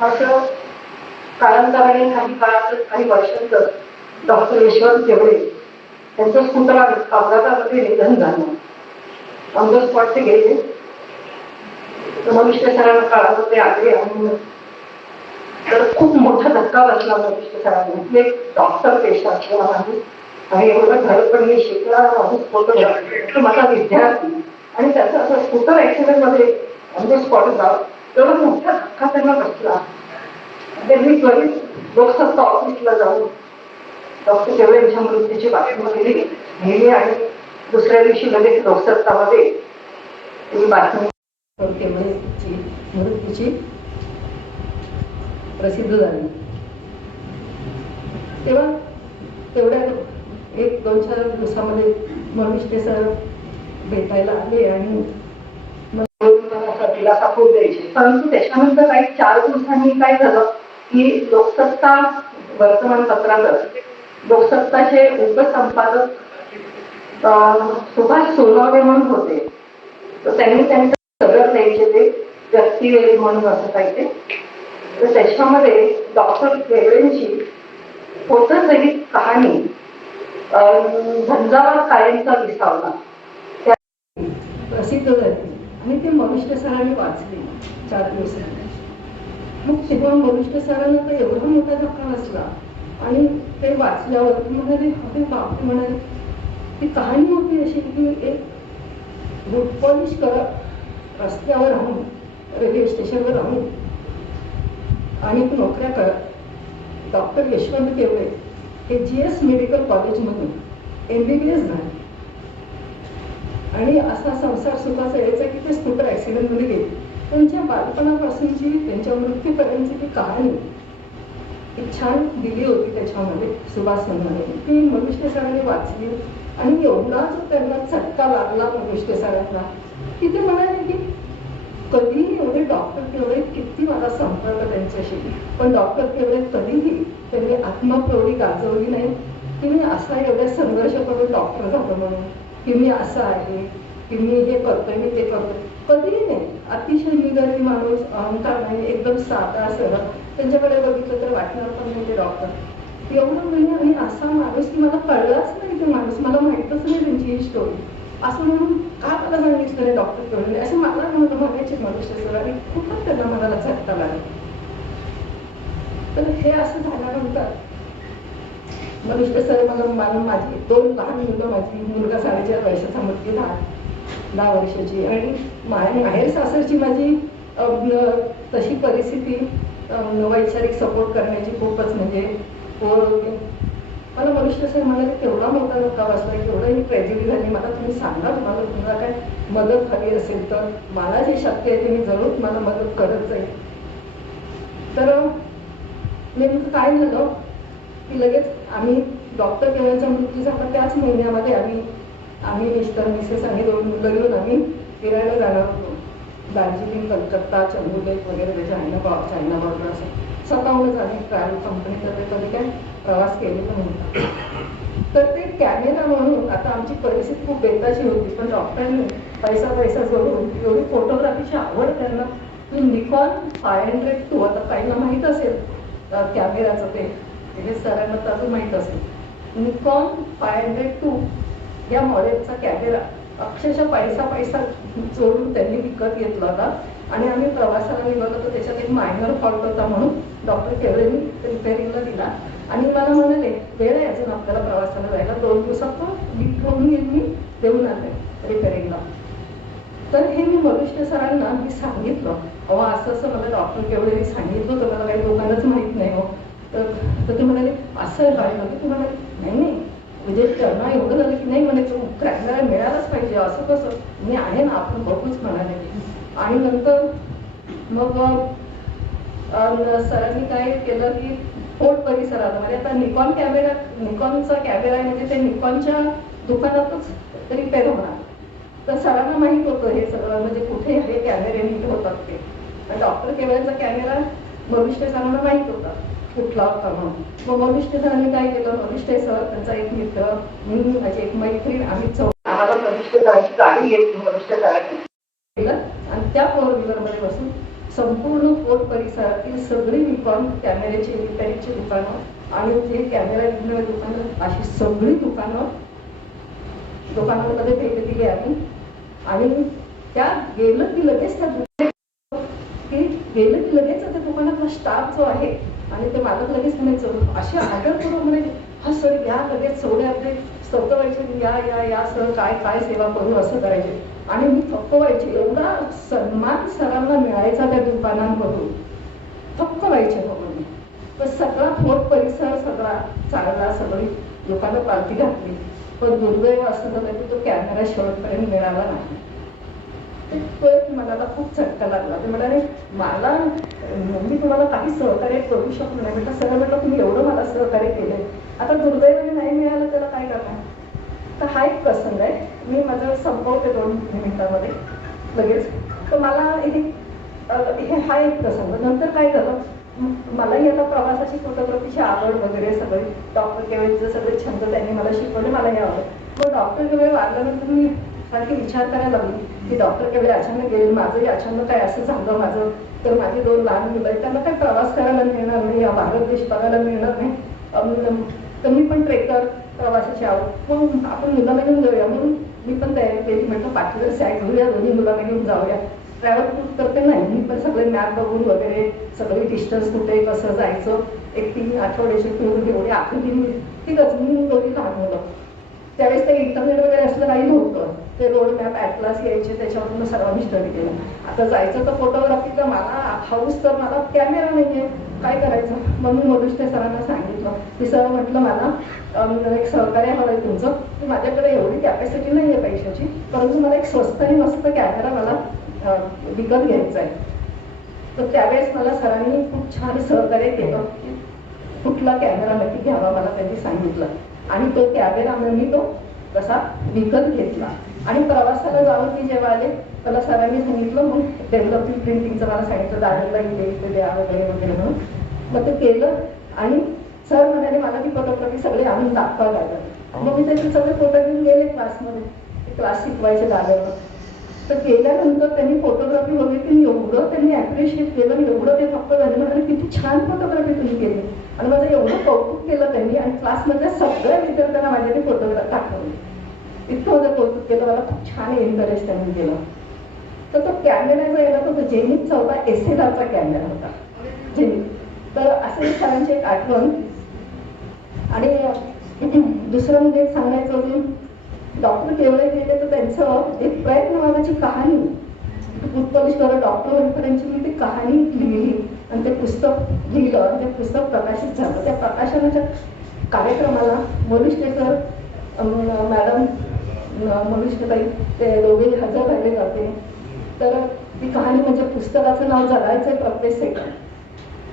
असं कालांतराने काही वर्षांतर डॉक्टर यशवंत केवळे त्यांचं स्कूटर अपघातामध्ये निधन झालं. ऑन द स्पॉट ते गेले. तर मनुष्य सरांना काळात ते आले आणि तर खूप मोठा धक्का बसला मनुष्य सरांना. एक डॉक्टर पेशा असला नाही आणि एवढं धडपडीने शिकला माणूस फोटोग्राफी माझा विद्यार्थी आणि त्याचा असं स्कूटर ॲक्सिडेंटमध्ये ऑन द स्पॉट जाऊ एवढा मोठा धक्का त्यांना बसला. त्यांनी त्वरित लोकसत्ता ऑफिसला जाऊन डॉक्टर केवळे यांच्या मृत्यूची बातमी लिहिली आणि दुसऱ्या दिवशी लगेच लोकसत्तामध्ये ती बातमी केवळेची मृत्यूची प्रसिद्ध झाली. तेव्हा तेवढ्या 1-2-4 दिवसामध्ये मनुष्य सर भेटायला आले आणि दिलासा खूप द्यायचे. परंतु त्याच्यानंतर काही 4 दिवसांनी काय झालं की लोकसत्ता वर्तमानपत्रात लोकसत्ताचे उपसंपादक सुभाष सोनवणे म्हणून होते. तर त्यांनी त्यांचं सगळं द्यायचे ते व्यक्तिवेध म्हणून असं काही ते. तर त्याच्यामध्ये डॉक्टर केवळेंची फोटोसहित कहाणी झंझावात कायमचा विसावला त्या प्रसिद्ध झाली आणि ते मनुष्य सरांनी वाचले 4 दिवसांनी. मग तेव्हा मनुष्य सरांना तर एवढा मोठा धक्का बसला आणि ते वाचल्यावर म्हणाले अरे बापरे, म्हणाले ती कहाणी होती अशी की एक बूट पॉलिश करत रस्त्यावर राहून रेल्वे स्टेशनवर राहून आणि नोकऱ्या करत डॉक्टर यशवंत केवळे हे GS मेडिकल कॉलेजमधून MBBS झाले आणि असा संसार सुखाचा यायचा की ते स्कूटर ॲक्सिडेंटमध्ये गेले. त्यांच्या बालपणापासूनची त्यांच्या मृत्यूपर्यंतची ती कहाणी एक छान दिली होती त्याच्यामध्ये सुभाष सोनवणे. ती मनुष्य सरांनी वाचली आणि एवढा जो त्यांना चटका लागला मनुष्य सरांना की ते म्हणाले की कधीही एवढे डॉक्टर केवळे किती मला संपर्क त्यांच्याशी, पण डॉक्टर केवळे कधीही त्यांनी आत्मप्रौढी गाजवली नाही की मी असा एवढा संघर्ष करून डॉक्टर झालो म्हणून की मी असं आहे की मी हे करतोय मी ते करतोय, कधीही नाही. अतिशय निगरी माणूस, अहंकार नाही, एकदम साधा सरळ. त्यांच्याकडे बघितलं तर वाटणार पण नाही ते डॉक्टर एवढं म्हणजे. आणि असा माणूस की मला कळलाच नाही ते माणूस, मला माहीतच नाही त्यांची ही स्टोरी. असं म्हणून का मला सांगितलं नाही डॉक्टर केवळे असं मला म्हणायचे मनुष्य सर आणि खूपच त्यांना मनाला झटका लागला. तर हे असं झाल्यानंतर मनुष्य सर मला माझी 2 लहान मुलं, माझी मुलगा 4.5 वर्षाचा, मुलगी 10 वर्षाची आणि माहेर सासरची माझी तशी परिस्थिती वैचारिक सपोर्ट करण्याची खूपच म्हणजे ओढ होती. मला मनुष्य सर म्हणाले तेवढा मोठा धक्का बसला, एवढी ट्रॅजेडी झाली, मला तुम्ही सांगा तुम्हाला काय मदत हवी असेल तर मला जे शक्य आहे ते मी जरूर मला मदत करत जाईल. तर नेमकं काय झालं की लगेच आम्ही डॉक्टर केवळचा मृत्यू झाला त्याच महिन्यामध्ये आम्ही मिस्टर मिसेस आणि 2 मुलं घेऊन आम्ही फिरायला जाणार होतो. दार्जिलिंग, कलकत्ता, चंबुलेक वगैरे चायना बॉर्डर असं स्वतःहूनच आम्ही ट्रॅव्हल कंपनीतर्फे कधी काय प्रवास केलेला नव्हता. तर ते कॅमेरा म्हणून आता आमची परिस्थिती खूप बेताची होती, पण डॉक्टरांनी पैसा जोडून एवढी फोटोग्राफीची आवड त्यांना निकॉन 502 आता काहींना माहीत असेल कॅमेराचं ते सरांना तर अजून माहीत असेल. निकॉन 502 या मॉडेलचा कॅमेरा अक्षरशः पैसा जोडून त्यांनी विकत घेतला होता आणि आम्ही प्रवासाला निघालो तर त्याच्यात एक मायनर फॉल्ट होता म्हणून डॉक्टर केवळेनी रिपेअरिंगला दिला आणि मला म्हणाले वेळ आहे अजून आपल्याला प्रवासाला जायला 2 दिवसात तो लीक करून येईल मी देऊन आले रिपेअरिंगला. तर हे मी वरिष्ठ सरांना मी सांगितलं अहो असं असं मला डॉक्टर केवढे सांगितलं होतं मला काही लोकांनाच माहीत नाही हो. तर ते म्हणाले असं आहे काय म्हणजे ते म्हणाले नाही म्हणजे त्यांना एवढं झालं की नाही म्हणे तो क्रॅकला मिळालाच पाहिजे असं कसं मी आहे ना आपण बघूच म्हणाले. आणि नंतर मग सरांनी काय केलं की फोर्ट परिसरात म्हणजे आता निकॉनचा कॅमेरा आहे म्हणजे ते निकॉनच्या दुकानातच रिपेअर होणार. तर सरांना माहीत होतं हे सगळं म्हणजे कुठे हे कॅमेरे नीट होतात ते. आणि डॉक्टर केवळचा कॅमेरा वरिष्ठ सरांना माहीत होता कुठला होता म्हणून. मग वरिष्ठ सरांनी काय केलं वरिष्ठ सर त्यांचा एक मित्र मी माझी एक मैत्रीण आम्ही आम्हाला वरिष्ठ सरांची गाडी घेतली वरिष्ठ सरांनी आणि त्या 4 व्हीलरमध्ये बसून संपूर्ण फोर्ट परिसरातील सगळी निकॉन कॅमेऱ्याची रिपेअरिंगची दुकानं आणि जे कॅमेरा विकणारी दुकानं अशी सगळी दुकानांमध्ये भेट दिली आम्ही. आणि त्या गेलं की लगेच त्या दुकानातला स्टाफ जो आहे आणि ते मालक लगेच म्हणायचं असे ऑर्डर करून म्हणायचे हा सर या लगेच सवडे आपले व्हायचे या सर काय सेवा करू असं करायचे. आणि मी थक्क व्हायचे एवढा सन्मान सरांना मिळायचा त्या दुकानांमधून थक्क व्हायचे बघून. तर सगळा फोर्ट परिसर सगळा चालला सगळी लोकांना पालखी घातली. पण दुर्दैव असं झालं की तो कॅमेरा शेवटपर्यंत मिळाला नाही. तो एक मनाला खूप झटका लागला. ते म्हणाले मला मी तुम्हाला काही सहकार्य करू शकलो नाही. म्हटलं सगळं म्हटलं तुम्ही एवढं मला सहकार्य केलंय आता दुर्दैवाने नाही मिळालं त्याला काय करणार. तर हा एक प्रसंग आहे. मी माझं संपवते 2 मिनिटांमध्ये लगेच. तर मला हा एक प्रसंग. नंतर काय झालं मलाही आता प्रवासाची फोटोग्राफीची आवड वगैरे सगळे डॉक्टर केवळचे सगळे छंद त्यांनी मला शिकवले मलाही आवड. मग डॉक्टर केवळ वाढल्यानंतर मी सारखी विचार करायला लागली की डॉक्टर केवळ अचानक गेले माझंही अचानक काय असं झालं माझं तर माझी 2 लहान मुलं आहेत त्यांना काही प्रवास करायला मिळणार नाही या भारत देश बघायला मिळणार नाही. तर मी पण ट्रेकर प्रवासाची आवड मग आपण मुलांना घेऊन जाऊया म्हणून मी पण तयारी केली. म्हटलं पाठीवर सॅक घेऊया 2 मुलांना घेऊन जाऊया. ट्रॅव्हल करते नाही मी पण सगळे मॅप बघून वगैरे सगळे डिस्टन्स कुठे कसं जायचं एक 3 आठवड्याची टूर एवढी आखरी ठीकच मी 2 लहान मुलं. त्यावेळेस ते इंटरनेट वगैरे असलं काही नव्हतं. ते रोड मॅप ॲटलास यायचे त्याच्यावरून सर्वांनी स्टडी केलं. आता जायचं तर फोटोग्राफीचा मला हाऊस तर मला कॅमेरा नाही आहे काय करायचं. म्हणून वरिष्ठ सरांना सांगितलं की सर म्हटलं मला एक सहकार्य हवं आहे तुमचं की माझ्याकडे एवढी कॅपॅसिटी नाही आहे पैशाची परंतु मला एक स्वस्त आणि मस्त कॅमेरा मला विकत घ्यायचा आहे. तर त्यावेळेस मला सरांनी खूप छान सहकार्य केलं की कुठला कॅमेरा नक्की घ्यावा मला त्यांनी सांगितलं. आणि तो कॅमेरा मी तो तसा विकत घेतला. आणि प्रवासाला जाऊन मी जेव्हा आले त्याला सरांनी सांगितलं मग डेव्हलपिंग प्रिंटिंगचं मला सांगितलं दादरला इथे द्या वगैरे म्हणून. मग ते केलं आणि सर म्हणाले मला ती फोटोग्राफी सगळे आणून दाखवा लागलं. मग मी त्याचे सगळे फोटो घेऊन गेले क्लासमध्ये क्लास शिकवायचे दादरवर. तर केल्यानंतर त्यांनी फोटोग्राफी बघितली एवढं त्यांनी ॲप्रिशिएट केलं एवढं ते फक्त झाले म्हणाले किती छान फोटोग्राफी तुम्ही केली. आणि माझं एवढं कौतुक केलं त्यांनी आणि क्लासमधल्या सगळ्या विद्यार्थ्यांना माझ्या ते फोटोग्राफ दाखवले. इतकं माझं कौतुक केलं मला खूप छान एन्करेज त्यांनी केलं. तर तो कॅमेरा जो आहे तो जेनिकचा होता एसएलआरचा कॅमेरा होता जेनिक. तर असे सरांची एक आठवण. आणि दुसरं म्हणजे एक सांगायचं होतं डॉक्टर केवळे गेले तर त्यांचं एक प्रयत्न नावाची कहाणी उत्कर्षकर डॉक्टर होईपर्यंतची मी ती कहाणी लिहिली आणि ते पुस्तक लिहिलं आणि ते पुस्तक प्रकाशित झालं. त्या प्रकाशनाच्या कार्यक्रमाला वरिष्ठ सर मॅडम वरिष्ठताई ते दोघेही हजर राहिले जाते. तर ती कहाणी म्हणजे पुस्तकाचं नाव जगायचं प्रत्येक सेकंड.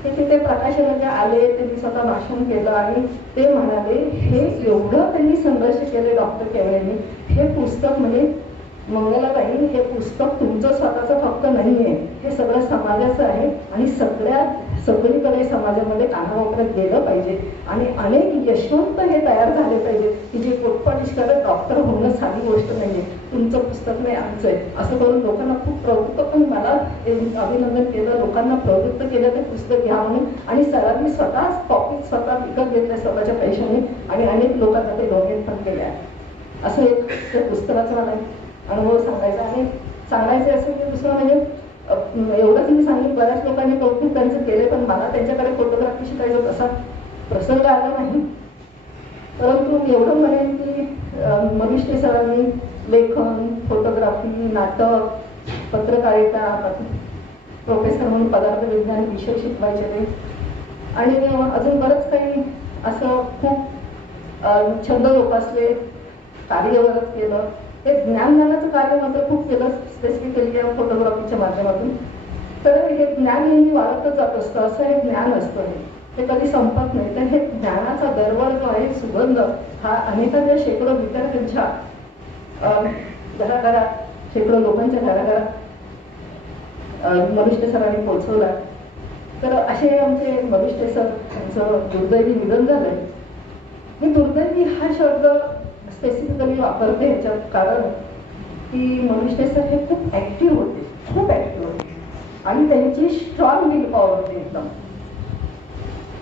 ते तिथे प्रकाशनाचे आले त्यांनी स्वतः भाषण केलं आणि ते म्हणाले हे एवढं त्यांनी संघर्ष केले डॉक्टर केवळेंनी. हे पुस्तक म्हणजे मंगलाताई हे पुस्तक तुमचं स्वतःचं फक्त नाही आहे हे सगळं समाजाचं आहे आणि सगळीकडे समाजामध्ये कानाकोपऱ्यात गेलं पाहिजे. आणि अनेक यशवंत हे तयार झाले पाहिजे की जे पोटपाटीश करत डॉक्टर होणं साधी गोष्ट नाही आहे. तुमचं पुस्तक नाही आमचं आहे असं करून लोकांना खूप प्रवृत्त पण मला अभिनंदन केलं. लोकांना प्रवृत्त केलं ते पुस्तक घ्या म्हणून. आणि सरांनी स्वतः कॉपी स्वतः विकत घेतल्या स्वतःच्या पैशाने आणि अनेक लोकांना ते डोनेट पण केले आहे. असं एक त्या पुस्तकाचा मला अनुभव सांगायचा. आणि सांगायचे असं की दुसरं म्हणजे एवढंच मी सांगेन, बऱ्याच लोकांनी कौतुक त्यांचं केले, पण मला त्यांच्याकडे फोटोग्राफी शिकायचा तसा प्रसंग आला नाही. परंतु मी एवढं म्हणेन की मनुष्य सरांनी लेखन, फोटोग्राफी, नाटक, पत्रकारिता, प्रोफेसर म्हणून पदार्थ विज्ञान विषय शिकवायचे ते, आणि अजून बरंच काही असं खूप छंद जोपासले, कार्यवरच केलं. हे ज्ञानदानाचं कार्य मात्र खूप केलं, स्पेसिफिकली या फोटोग्राफीच्या माध्यमातून. तर हे ज्ञान नेहमी वाढतच जात असतं, असं हे ज्ञान असतं, ते कधी संपत नाही. तर हे ज्ञानाचा दरवळ जो आहे, सुगंध हा अनेकांच्या शेकडो विद्यार्थ्यांच्या घराघरात, शेकडो लोकांच्या घराघरात मनुष्य सरांनी पोहोचवला. तर असे आमचे मनुष्य सर यांचं दुर्दैवी निधन झालंय. मी दुर्दैवी हा शब्द स्पेसिफिकली वापरते ह्याच्यात कारण की मनुष्य सर हे खूप ऍक्टिव्ह होते, खूप ऍक्टिव्ह होते, आणि त्यांची स्ट्रॉंग विल पॉवर होती, एकदम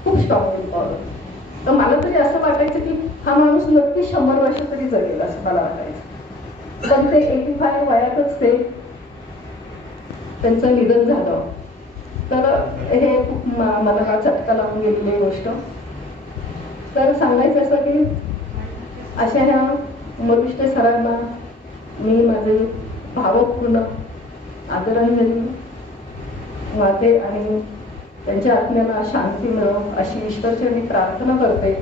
खूप स्ट्रॉंग विल पॉवर होती. तर मला तरी असं वाटायचं की हा माणूस नक्की 100 वर्ष तरी जगेल असं मला वाटायचं. पण ते 85 वयातच ते त्यांचं निधन झालं. तर हे खूप मला चटका लागून गेलेली गोष्ट. तर सांगायचं असं की अशा ह्या मरुष्टे सरांना मी माझे भावपूर्ण आदरांजली वाहते आणि त्यांच्या आत्म्याला शांती मिळव अशी ईश्वरचरणी प्रार्थना करते.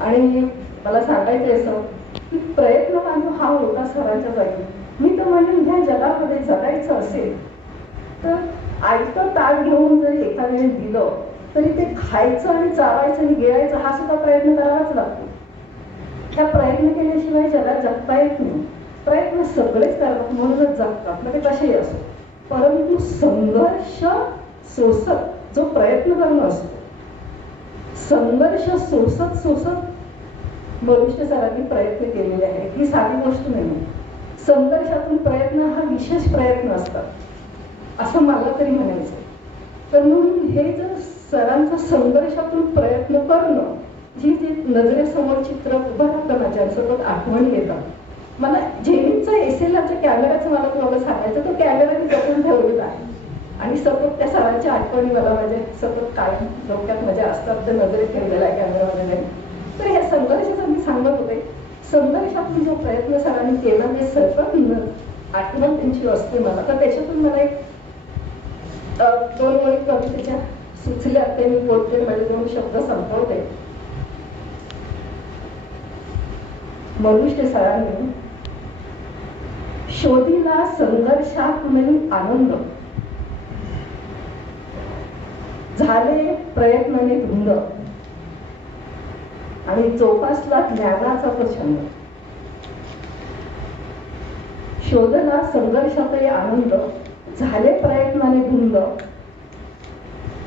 आणि मला सांगायचं असं की प्रयत्न माझा हा होता सरांच्या जागी. मी तर म्हणेन ह्या जगामध्ये जगायचं असेल तर आयतं ताट घेऊन जरी एखाद्याने दिलं तरी ते खायचं आणि चावायचं आणि गिळायचं हा सुद्धा प्रयत्न करावाच लागतो. त्या प्रयत्न केल्याशिवाय जगात जगता येत नाही. प्रयत्न सगळेच करतात म्हणूनच जगतात, मग ते कसेही असो. परंतु संघर्ष सोसत जो प्रयत्न करणं असतो, संघर्ष सोसत सोसत मनुष्य सरांनी प्रयत्न केलेले आहेत. ही साधी गोष्ट नाही. संघर्षातून प्रयत्न हा विशेष प्रयत्न असतात असं मला तरी म्हणायचं. तर म्हणून हे जर सरांचा संघर्षातून प्रयत्न करणं, जी जी नजरेसमोर चित्र उभं राहतं माझ्यासोबत आठवणी येतात. मला जेनिनचा एसेलाच्या कॅमेराचं मला तुम्हाला सांगायचं, तो कॅमेरा मी जपून ठेवलेला आहे आणि सतत त्या सरांच्या आठवणी मला माझ्या सतत कायम डोक्यात माझ्या असतात, तर नजरेत ठेवलेला आहे कॅमेरामध्ये. तर या संघर्षाचं मी सांगत होते, संघर्षातून जो प्रयत्न सरांनी केला ते सतत आठवण त्यांची असते मला. तर त्याच्यातून मला एक 2 ओळी कवितेच्या सुचल्या, ते मी बोलते, माझे 2 शब्द संपवते. मनुष्य सरांनी शोधिला संघर्षातूनही आनंद, झाले प्रयत्नाने धुंद आणि जोपासला ज्ञानाचा तो छंद. शोधला संघर्षातही आनंद, झाले प्रयत्नाने धुंद,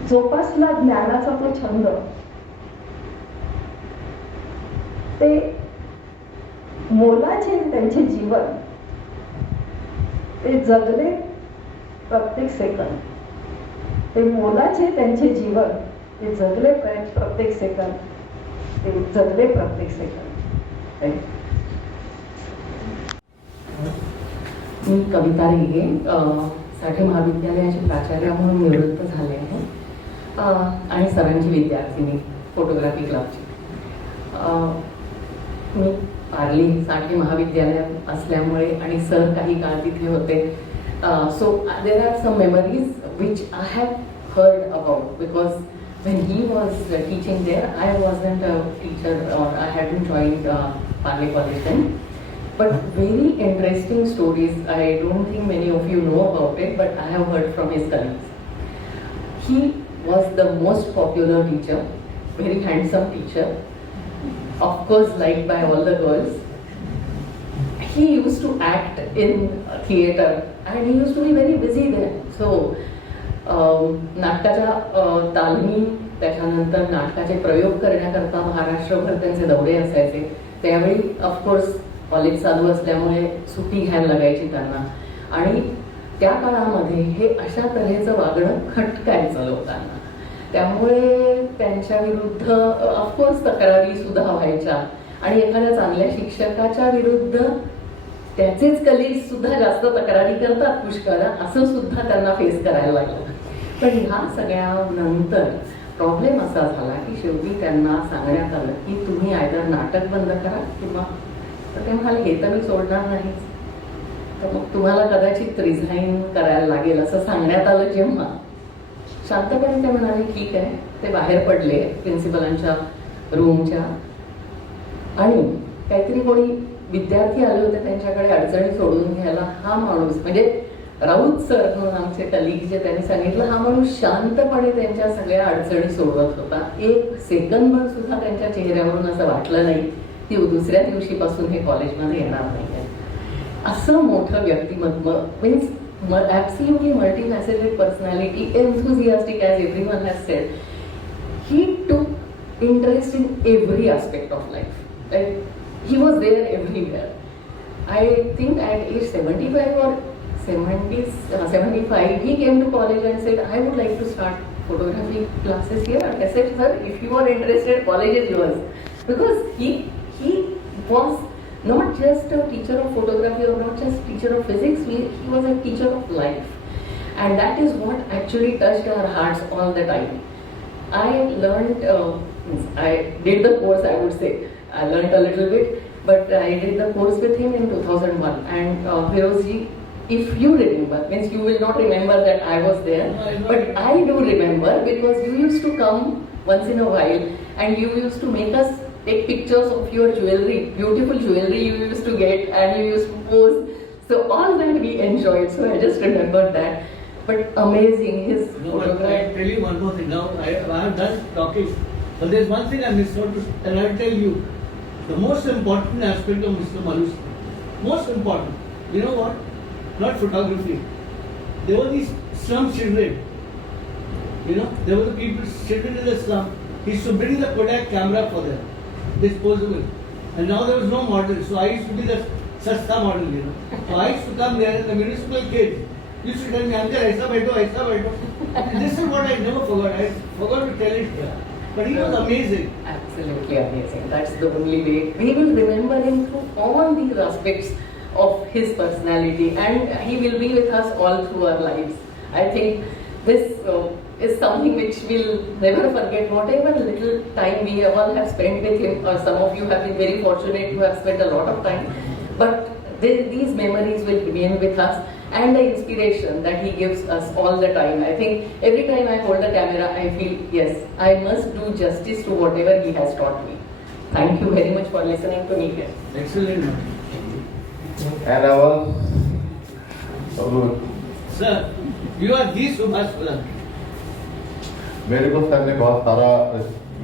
जोपासला ज्ञानाचा तो छंद. ते मोलाचे त्यांचे जीवन, ते जगले प्रत्येक सेकंद. ते मोलाचे त्यांचे जीवन, ते जगले प्रत्येक सेकंद, ते जगले प्रत्येक सेकंद. मी कविता रेगे साठे महाविद्यालयाचे प्राचार्य म्हणून निवृत्त झाले आहे आणि सरांची विद्यार्थिनी फोटोग्राफी क्लबची. मी पारली साठे महाविद्यालयात असल्यामुळे आणि सर काही काळ तिथे होते. So there are some memories which I have heard about because when he was teaching there, I wasn't a teacher or I hadn't joined Parle College then. But very interesting stories. I don't think many of you know about it, but I have heard from his colleagues. He was the most popular teacher, very handsome teacher, of course liked by all the girls. He used to act in theatre and he used to be very busy there. So नाटकाच्या तालमी, त्याच्यानंतर नाटकाचे प्रयोग करण्याकरता महाराष्ट्रभर त्यांचे दौरे असायचे. त्यावेळी ऑफकोर्स कॉलेज चालू असल्यामुळे सुट्टी घ्यायला लागायची त्यांना आणि त्या काळामध्ये हे अशा तऱ्हेचं वागणं खटकायचं लोकांना. त्यामुळे त्यांच्या विरुद्ध ऑफकोर्स तक्रारी सुद्धा व्हायच्या आणि एखाद्या चांगल्या शिक्षकाच्या विरुद्ध त्याचेच कलिग सुद्धा जास्त तक्रारी करतात पुष्कळ, असं सुद्धा त्यांना फेस करायला लागलं. पण ह्या सगळ्यानंतर प्रॉब्लेम असा झाला की शेवटी त्यांना सांगण्यात आलं की तुम्ही आयदर नाटक बंद करा किंवा, तर ते म्हणाले हे तर मी सोडणार नाहीच, तर मग तुम्हाला कदाचित रिझाईन करायला लागेल असं सांगण्यात आलं. जेव्हा शांतपणे ते म्हणाले ठीक आहे, ते बाहेर पडले प्रिन्सिपलांच्या रूमच्या, आणि काहीतरी कोणी विद्यार्थी आले होते त्यांच्याकडे अडचणी सोडून घ्यायला. हा माणूस म्हणजे राऊत सर म्हणून आमचे कलिग जे, त्यांनी सांगितलं हा माणूस शांतपणे त्यांच्या सगळ्या अडचणी सोडवत होता. एक सेकंदभर सुद्धा त्यांच्या चेहऱ्यावरून असं वाटलं नाही की दुसऱ्या दिवशीपासून हे कॉलेजमध्ये येणार नाही आहे. असं मोठं व्यक्तिमत्व, means absolutely multifaceted personality, enthusiastic as everyone has said. He took interest in every aspect of life. Like, he was there everywhere. I think at age 75 or 75, he came to college and said, I would like to start photography classes here. I said, sir, if you are interested, college is yours. Because he was not just a teacher of photography or not just teacher of physics, he was a teacher of life. And that is what actually touched our hearts all the time. I learned, I did the course, I would say. I learned a little bit, but I did the course with him in 2001. And Firozji, if you remember, means you will not remember that I was there, but I do remember because you used to come once in a while and you used to make us take pictures of your jewelry, beautiful jewelry you used to get, and you used to pose. So all that we enjoyed. So I just remembered that. But amazing, his No, but I photograph. tell you one more thing. Now I have done talking, but there's one thing I missed out to, and I'll tell you the most important aspect of Mr. Malush. Most important. You know what? Not photography. There were these slum children. You know, there were the people, children in the slum. He used to bring the Kodak camera for them. Disposable, and now there was no model, so I used to be the sasta model, you know. So I used to come there, and the municipal kids used to tell me, "Uncle, aisa baito, aisa baito." This is what I never forgot. I forgot to tell it here, but he was amazing. Absolutely amazing. That's the only way we will remember him through all these aspects of his personality, and he will be with us all through our lives. I think this is something which we'll never forget. Whatever little time we all have spent with him, or some of you have been very fortunate to have spent a lot of time, but these memories will remain with us, and the inspiration that he gives us all the time. I think every time I hold the camera, I feel, yes, I must do justice to whatever he has taught me. Thank you very much for listening to me here. Excellent. And I was Sir, you are the Subhash Palan. मेरे को सर ने बहुत सारा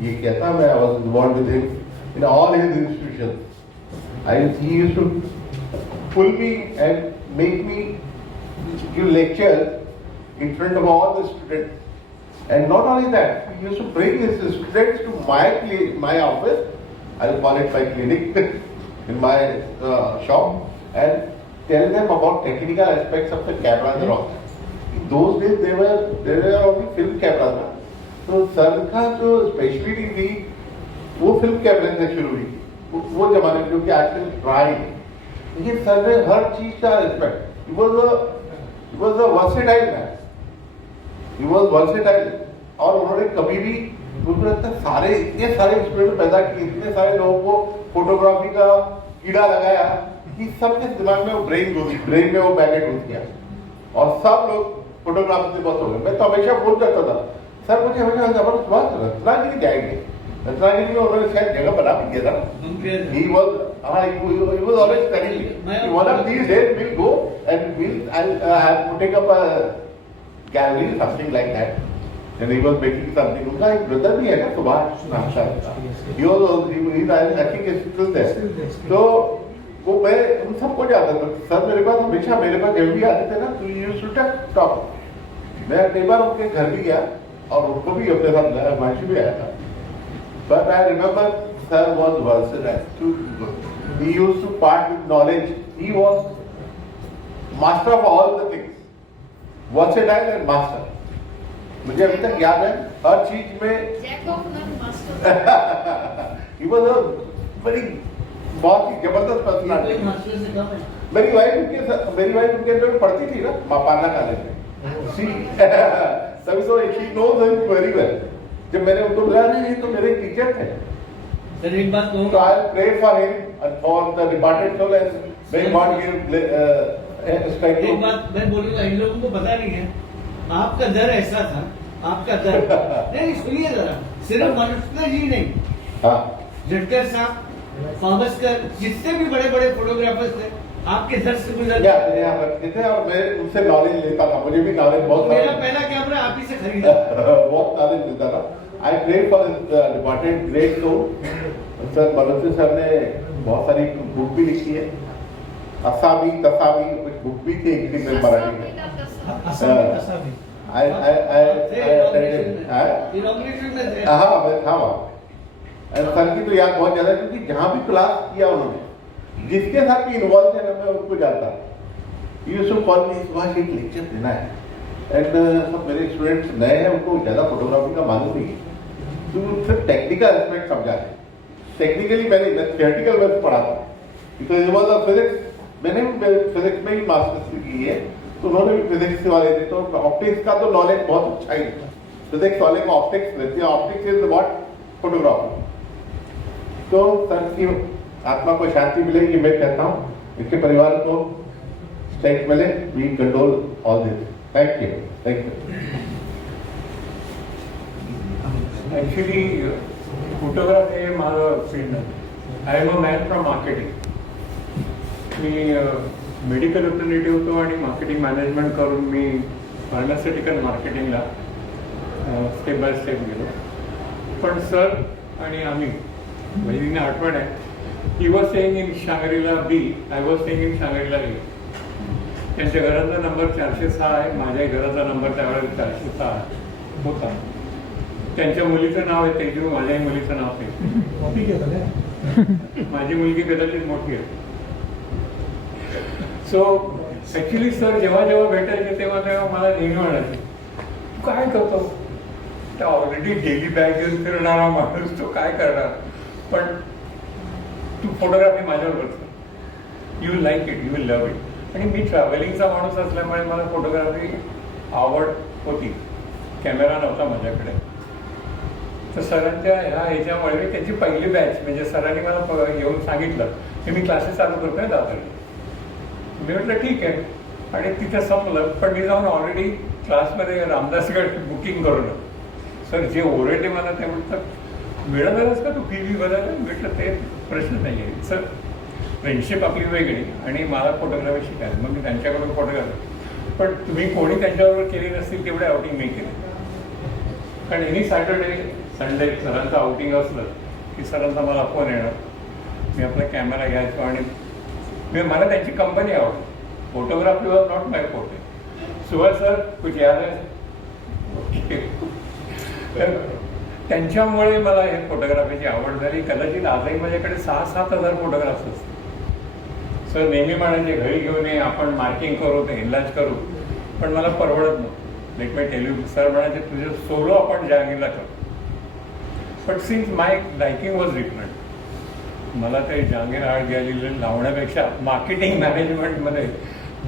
ये किया था. मैं I was involved with him in all his institutions. He used to pull me and make me give lectures in front of all the students. And not only that, he used to bring his students to my office. I'll call it my clinic in my shop, and tell them about technical aspects of the cameras and all. In those days, they were only film cameras. तो सर का जो स्पेशलिटी थी वो फिल्म कैमरे से शुरू हुई, वो जमाने में, क्योंकि आजकल ड्राई. लेकिन सर ने हर चीज का respect. He was a versatile man. He was versatile. और उन्होंने कभी भी, मुझे लगता है सारे इतने सारे स्टूडेंट पैदा किए, इतने सारे लोगों को फोटोग्राफी का कीड़ा लगाया कि सबके दिमाग में वो ब्रेन में वो मैग्नेट घुस गया और सब लोग फोटोग्राफी से बस हो गए. मैं तो हमेशा बोल करता था, सर मुझे हमेशा जबरदस्त बात, रत्नागिरी जाएंगे. रत्नागिरी में उन्होंने शायद जगह बना भी दिया था. He was always telling me, one of these days we'll go and I'll take up a gallery, something like that. And he was making something. उनका एक ब्रदर भी है ना, सुभाष नाम का. I think is still there. तो वो मैं उन सबको जाता था. सर मेरे पास हमेशा, मेरे पास जब भी आते थे ना, तो यूज्ड टू टॉक. मैं कई बार उनके घर भी गया और उनको भी अपने साथ लाया, माशी भी आया था. But I remember sir was versatile. He used to part with knowledge. He was master of all the things. Versatile and master. मुझे अभी तक याद है हर चीज में. He was a very बहुत ही जबरदस्त पर्सनालिटी. मेरी वाइफ उनके अंदर पढ़ती थी ना पान्ना कॉलेज में सी तभी तो शी नोज हिम वेरी वेल। जब मैंने उनको बुलाया नहीं तो मेरे टीचर थे। सर एक बात So कहूँ, I pray for him and for the departed soul and may God give respect to. एक बात मैं बोलूंगा, इन लोगों को पता नहीं है आपका दर ऐसा था, आपका दर नहीं सुनिए जरा, सिर्फ मनुष्य जी नहीं, हाँ झटकर साहब, पावस्कर, जितने भी बड़े बड़े फोटोग्राफर्स थे आपके दर से गुजर या यहाँ पर थे और मैं उनसे नॉलेज लेता था। मुझे भी नॉलेज बहुत मेरा पहला कैमरा आप ही से खरीदा। बहुत नॉलेज मिलता था। I pray for departed great soul. Sir Malhotra sir ने बहुत सारी बुक भी लिखी है, असामी तसामी कुछ बुक भी थी इंग्लिश में मराठी में। इनॉग्रेशन में थे। हाँ मैं था वहाँ। सर की तो याद बहुत ज्यादा है क्योंकि जहाँ भी क्लास किया उन्होंने जिसके साथ भी इन्वॉल्व थे ना मैं उनको जानता। Used to call me Subhash एक लेक्चर देना है एंड सब मेरे स्टूडेंट्स नए हैं उनको ज्यादा फोटोग्राफी का मालूम नहीं है तो सिर्फ टेक्निकल एस्पेक्ट समझा है। टेक्निकली मैं थियोरेटिकल में पढ़ा था बिकॉज फिजिक्स मैंने फिजिक्स में ही मास्टर्स की है तो उन्होंने भी फिजिक्स वाले थे तो ऑप्टिक्स का तो नॉलेज बहुत अच्छा ही था। फिजिक्स वाले को ऑप्टिक्स रहती है, ऑप्टिक्स इज व्हाट फोटोग्राफी। तो सर की आत्मा को शांति मिलेगी मैं कहता हूँ, इसके परिवार को स्ट्रेंथ मिले। We control all this. Thank you, thank you. Actually photography हे माझं फील्ड आहे. I am a man from marketing. मी मेडिकल रिप्रेझेंटेटिव्ह होतो आणि मार्केटिंग मॅनेजमेंट करून मी फार्मास्युटिकल मार्केटिंगला स्टेप बाय स्टेप गेलो. पण सर आणि आम्ही बहिणींना आठवण आहे, he was staying in Shangri La B, I was staying in Shangri La A. त्यांच्या घराचा नंबर 406 आहे, माझ्या घराचा नंबर त्यावेळेला 406 होता. त्यांच्या मुलीचं नाव आहे तेजू, माझ्याही मुलीचं नाव तेजू. माझी मुलगी कदाचित मोठी आहे. सो ॲक्च्युली सर जेव्हा जेव्हा भेटायचे तेव्हा तेव्हा मला नेहमी म्हणायचे, तू काय करतो? त्या ऑलरेडी डेली बॅग घेऊन फिरणारा माणूस तो काय करणार, पण तू फोटोग्राफी माझ्याबरोबर कर. You will like it, you will love it. आणि मी ट्रॅव्हलिंगचा माणूस असल्यामुळे मला फोटोग्राफी आवड होती. कॅमेरा नव्हता माझ्याकडे. तर सरांच्या ह्याच्यामुळे मी त्यांची पहिली बॅच म्हणजे सरांनी मला येऊन सांगितलं की मी क्लासेस चालू करतोय दादर. मी म्हटलं ठीक आहे आणि तिथे संपलं. पण मी जाऊन ऑलरेडी क्लासमध्ये रामदासगड बुकिंग करून सर जे ओरडले मला ते म्हणतात मिळालंच का तू फी बदल. म्हटलं ते प्रश्न नाही आहे सर, फ्रेंडशिप आपली वेगळी आणि मला फोटोग्राफी शिकायला मग मी त्यांच्याकडून फोटोग्राफी. पण तुम्ही कोणी त्यांच्याबरोबर केली नसतील तेवढे आउटिंग मी केले. कारण एनी सॅटर्डे संडे सरांचं आउटिंग असलं की सरांचा मला फोन येणार. मी आपला कॅमेरा घ्यायचो आणि मला त्यांची कंपनी आवडली. Photography was not my photo. Suhas sir कुछ याद आहे? त्यांच्यामुळे मला हे फोटोग्राफीची आवड झाली. कदाचित आजही माझ्याकडे 6-7 हजार फोटोग्राफ्स असतात. सर नेहमी म्हणायचे घरी घेऊन ये, आपण मार्किंग करू, ते इनलाज करू, पण मला परवडत नव्हतं. Let me tell you, sir म्हणायचे तुझे सोलो आपण जहांगीरला करू. But since my liking was different. मला ते जहांगीर आर्ट गॅलरीला लावण्यापेक्षा मार्केटिंग मॅनेजमेंटमध्ये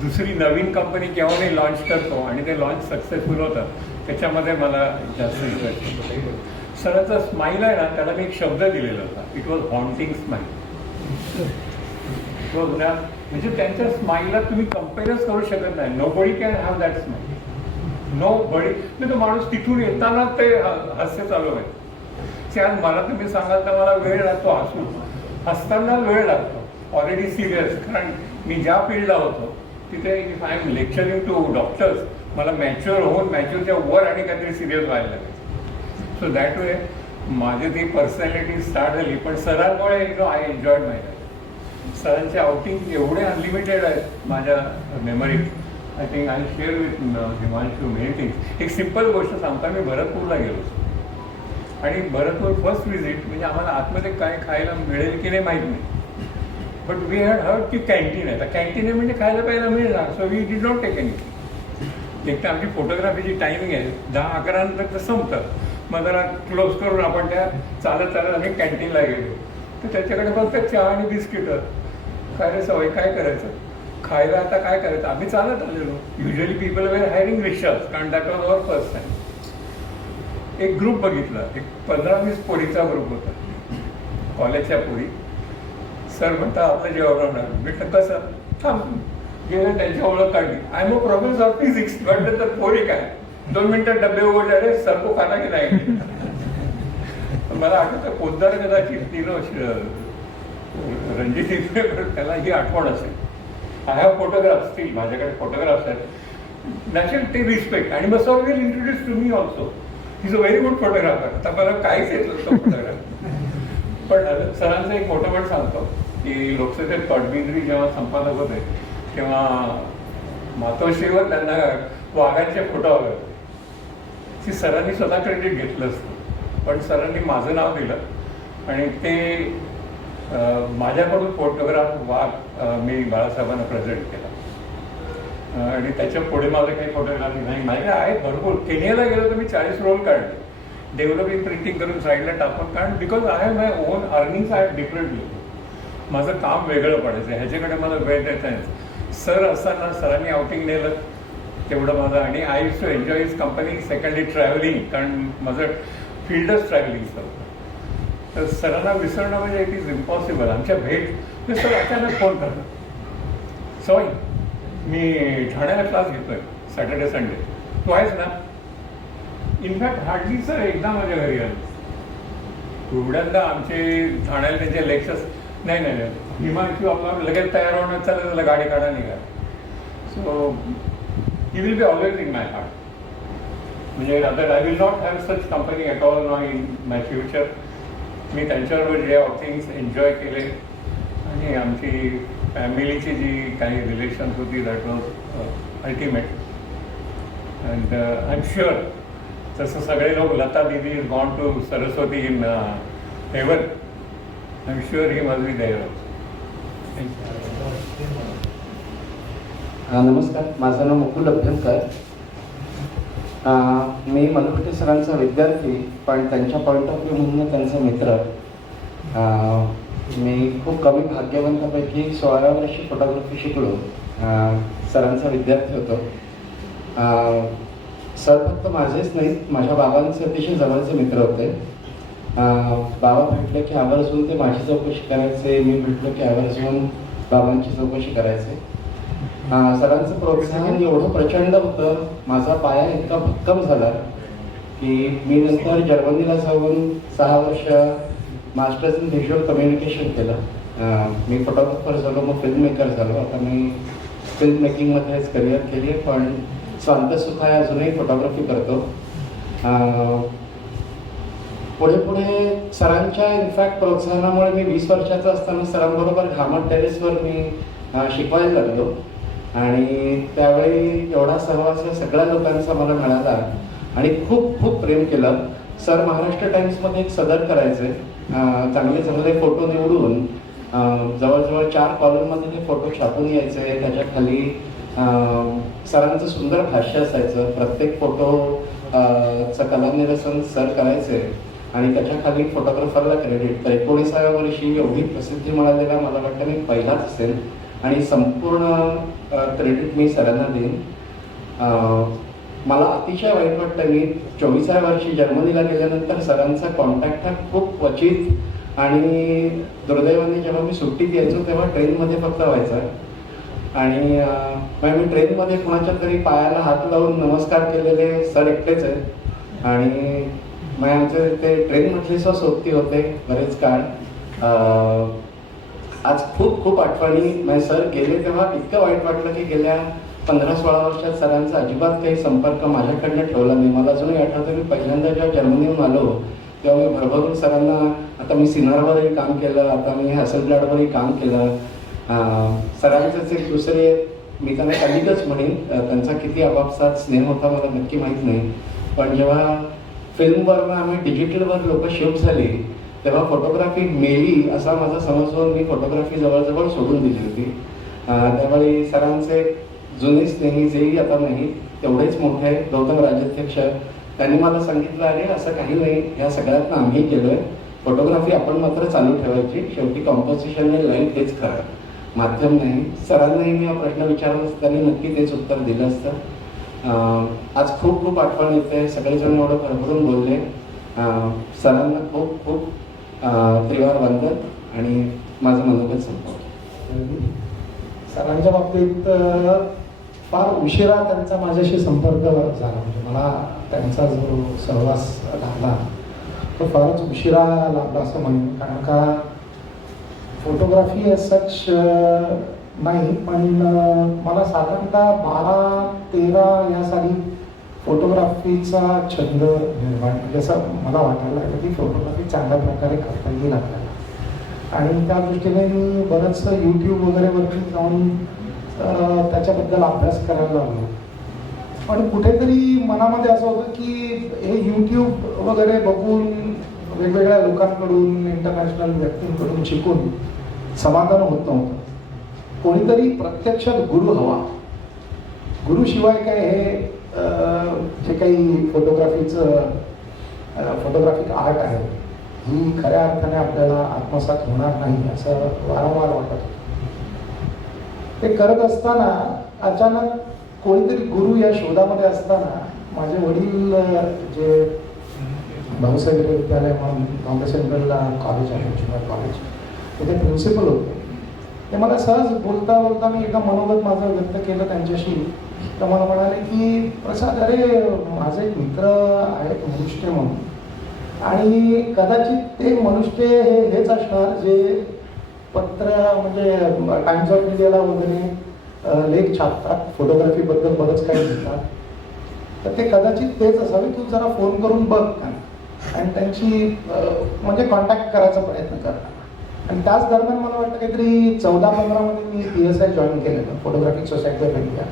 दुसरी नवीन कंपनी केव्हा नाही लॉन्च करतो आणि ते लॉन्च सक्सेसफुल होतं त्याच्यामध्ये मला जास्त इंटरेस्ट. सरांचा स्माईल आहे ना, त्याला मी एक शब्द दिलेला होता, इट वॉज हॉन्टिंग स्माईल. म्हणजे त्यांच्या स्माईलला तुम्ही कम्पेअरच करू शकत नाही. Nobody can have that smile. Nobody. म्हणजे तो माणूस तिथून येताना ते हास्य चालू आहे. आज मला तुम्ही सांगाल तर मला वेळ लागतो हसू. हसताना वेळ लागतो ऑलरेडी सिरियस. कारण मी ज्या फील्डला होतो तिथे if I am lecturing to doctors मला मॅच्युअर होऊन मॅच्युअरच्या वर आणि काहीतरी सिरियस व्हायला लागायचं. सो दॅट वे माझी ती पर्सनॅलिटी स्टार्ट झाली. पण सरांमुळे आय एन्जॉयड माय लाईफ. सरांचे आउटिंग एवढे अनलिमिटेड आहेत माझ्या मेमरीत. I think I share with Himanshu many things. एक सिम्पल गोष्ट सांगता, मी भरतपूरला गेलो आणि भरतपूर फर्स्ट विजिट म्हणजे आम्हाला आतमध्ये काय खायला मिळेल की नाही माहीत नाही. बट वी हॅड हर्ड की कॅन्टीन आहे. तर कॅन्टीन आहे म्हणजे खायला प्यायला मिळणार. So we did not take anything. एक तर आमची फोटोग्राफीची टायमिंग आहे 10-11 नंतर संपतं. मग जरा क्लोज करून आपण त्या चालत आम्ही कॅन्टीनला गेलो. तर त्याच्याकडे फक्त चहा आणि बिस्किटं. काय रे सवय काय करायचं. खायला आता काय करायचं, आम्ही चालत आलेलो. युजली पीपल वेर हायरिंग रिक्षाज, कारण that was our first time. एक ग्रुप बघितला, एक 15-20 पोरीचा ग्रुप होता, कॉलेजच्या पोरी. सर म्हणता आपलं जेवण होणार. म्हटलं कसं, थांब गेलं, त्यांची ओळख काढली. I am a professor of physics. म्हटलं तर पोरी काय 2 मिनिटं डबे उघडले, अरे सर को खाना की नाही. मला आठवतं पोद्दार कदाचित रणजित त्याला ही आठवण असेल. आय हॅव फोटोग्राफ्स स्टील, माझ्याकडे फोटोग्राफ्स आहेत. नॅचरल ते रिस्पेक्ट. आणि मग sir will introduce to me also. Is a very good photographer. आता मला काहीच येत नसतं फोटोग्राफ. पण सरांचं एक मोठं पण सांगतो की लोकसभेत कडबिंद्री जेव्हा संपादक होते तेव्हा मातोश्रीवर त्यांना वाघांचे फोटो हवे होते. ती सरांनी स्वतः क्रेडिट घेतलं असतं, पण सरांनी माझं नाव दिलं आणि ते माझ्याकडून फोटोग्राफ वाघ मी बाळासाहेबांना प्रेझेंट केला. आणि त्याच्या पुढे माझं काही फोटोग्राफी नाही. माझे आहेत भरपूर. केनियाला गेलो तर मी 40 रोल काढले, डेव्हलपिंग प्रिंटिंग करून साईडला टाकून. कारण because I have my on earnings I have differently. माझं काम वेगळं पडायचं, ह्याच्याकडे मला वेळ देता यायचं. सर असताना सरांनी आउटिंग नेलं तेवढं माझं. आणि I use to enjoy his company. Secondly travelling, कारण माझं फील्डच ट्रॅव्हलिंगचं होतं. तर सरांना विसरणं म्हणजे इट इज इम्पॉसिबल. आमच्या भेट सर अचानक फोन करतात, सॉरी मी ठाण्याला क्लास घेतोय सॅटर्डे संडे, तू आहेस ना. इनफॅक्ट हार्डली सर एकदा माझ्या घरी आले. एवढ्यांदा आमचे ठाण्याला त्यांचे लेक्चर्स नाही नाही विमान किंवा आपला लगेच तयार होणं चालेल, त्याला गाडी काढा निघा. So he will be always in my heart. म्हणजे आता I will not have such company at all now in my future. मी त्यांच्याबरोबर जे थिंग्स एन्जॉय केले आणि आमची फॅमिलीची जी काही रिलेशन्स होती that was ultimate. And I am sure जसं सगळे लोक Lata Didi is gone to Saraswati in heaven, I am sure he must be there. नमस्कार, माझं नाव मुकुल अभ्यंकर. मी मनोहटे सरांचा विद्यार्थी, पण त्यांच्या पॉईंट ऑफ व्ह्यू म्हणून त्यांचा मित्र. मी खूप कमी भाग्यवंतापैकी 16व्या वर्षी फोटोग्राफी शिकलो. सरांचा विद्यार्थी होतो. सर फक्त माझेच नाहीत, माझ्या बाबांचे अतिशय जवळचे मित्र होते. बाबा भेटले की आवर्जून ते माझी चौकशी करायचे, मी भेटलो की आवर्जून बाबांची चौकशी करायचे. सरांचं प्रोत्साहन एवढं प्रचंड होतं, माझा पाया इतका भक्कम झाला की मी नंतर जर्मनीला जाऊन 6 वर्ष मास्टर्स इन व्हिज्युअल कम्युनिकेशन केलं. मी फोटोग्राफर झालो, मग फिल्म मेकर झालो. आता मी फिल्म मेकिंगमध्येच करिअर केली आहे, पण स्वांतसुखाय अजूनही फोटोग्राफी करतो. पुढे पुढे सरांच्या इनफॅक्ट प्रोत्साहनामुळे मी 20 वर्षाचा असताना सरांबरोबर घामट टेरेसवर मी शिकवायला लागलो. आणि त्यावेळी एवढा सहवास या सगळ्या लोकांचा मला मिळाला आणि खूप खूप प्रेम केलं. सर महाराष्ट्र टाइम्समध्ये एक सदर करायचे, चांगले चांगले फोटो निवडून जवळजवळ 4 कॉलममध्ये ते फोटो छापून यायचे. त्याच्या खाली सरांचं सुंदर भाष्य असायचं. प्रत्येक फोटोचं कलानिरसन सर करायचे आणि त्याच्या खाली फोटोग्राफरला क्रेडिट. तर 19व्या वर्षी एवढी प्रसिद्धी मिळालेला मला वाटतं मी पहिलाच असेल आणि संपूर्ण क्रेडिट मी सरांना देईन. मला अतिशय वाईट वाटतं, मी 24व्या वर्षी जर्मनीला गेल्यानंतर सरांचा कॉन्टॅक्ट हा खूप क्वचित आणि दुर्दैवाने जेव्हा मी सुट्टीत यायचो तेव्हा ट्रेनमध्ये फक्त व्हायचा. आणि मग मी ट्रेनमध्ये कुणाच्या तरी पायाला हात लावून नमस्कार केलेले सर एकटेच आहेत. आणि मग आमचे ते ट्रेनमधले सोबती होते बरेच काळ. आज खूप खूप आठवणी. म्हणजे सर गेले तेव्हा इतकं वाईट वाटलं की गेल्या 15-16 वर्षात सरांचा अजिबात काही संपर्क माझ्याकडनं ठेवला नाही. मला अजूनही आठवतं मी पहिल्यांदा जेव्हा जर्मनीहून आलो तेव्हा मी भरभरून सरांना, आता मी सिनारवरही काम केलं, आता मी हॅसलब्लाडवरही काम केलं. सरांचंच एक दुसरे, मी त्यांना कलिगच म्हणेन, त्यांचा किती आपापसात स्नेह होता मला नक्की माहीत नाही. पण जेव्हा फिल्मवरनं आम्ही डिजिटलवर लोक शिफ्ट झाली तेव्हा फोटोग्राफी मेली असा माझा समज होऊन मी फोटोग्राफी जवळजवळ सोडून दिली होती. त्यावेळी सरांचे जुने स्नेही जेही आता नाही तेवढेच मोठे गौतम राजाध्यक्ष, त्यांनी मला सांगितलं, अरे असं काही नाही, ह्या सगळ्यातनं आम्ही केलोय, फोटोग्राफी आपण मात्र चालू ठेवायची, शेवटी कॉम्पोजिशन आणि लाईट हेच खरं. माध्यम नाही. सरांनाही मी हा प्रश्न विचारला असता त्यांनी नक्की तेच उत्तर दिलं असतं. आज खूप खूप आठवण येते. सगळेजण एवढं भरभरून बोलले. सरांना खूप खूप त्रिवार वंदन आणि माझं मनोगत संपवलं. सरांच्या बाबतीत फार उशिरा त्यांचा माझ्याशी संपर्क झाला. म्हणजे मला त्यांचा जो सहवास लागला तो फारच उशिरा लागला असं म्हणेन. कारण का फोटोग्राफी एज सच नाही, पण मला साधारणतः 12-13 या साली फोटोग्राफीचा छंद निर्माण, म्हणजे असं मला वाटायला लागलं की फोटोग्राफी चांगल्या प्रकारे करता येईल आपल्याला. आणि त्या दृष्टीने मी बरंचसं यूट्यूब वगैरेवरती जाऊन त्याच्याबद्दल अभ्यास करायला लागलो. पण कुठेतरी मनामध्ये असं होतं की हे यूट्यूब वगैरे बघून वेगवेगळ्या लोकांकडून इंटरनॅशनल व्यक्तींकडून शिकून समाधान होत नव्हतं. कोणीतरी प्रत्यक्षात गुरु हवा. गुरुशिवाय काय हे जे काही फोटोग्राफिक आर्ट आहे ही खऱ्या अर्थाने आपल्याला आत्मसात होणार नाही असं वारंवार वाटत होतं. ते करत असताना अचानक कोणीतरी गुरु या शोधामध्ये असताना माझे वडील जे भाऊसाहेब विद्यालय म्हणून बॉम्बे सेंट्रलला कॉलेज आहे, ज्युनियर कॉलेज, तिथे प्रिन्सिपल होते. ते मला सहज बोलता बोलता मी एका मनोगत माझं व्यक्त केलं त्यांच्याशी. तर मला म्हणाले की प्रसाद, अरे माझे एक मित्र आहेत मनुष्य म्हणून, आणि कदाचित ते मनुष्य हेच असणार जे पत्र म्हणजे टाइम्स ऑफ इंडियाला वगैरे लेख छापतात, फोटोग्राफीबद्दल बरंच काही लिहितात. तर ते कदाचित तेच असावे. तू जरा फोन करून बघ आणि त्यांची म्हणजे कॉन्टॅक्ट करायचा प्रयत्न कर. आणि त्याच दरम्यान मला वाटतं काहीतरी 14-15 मध्ये मी PSI जॉईन केलेलं, फोटोग्राफिक सोसायटी ऑफ इंडिया.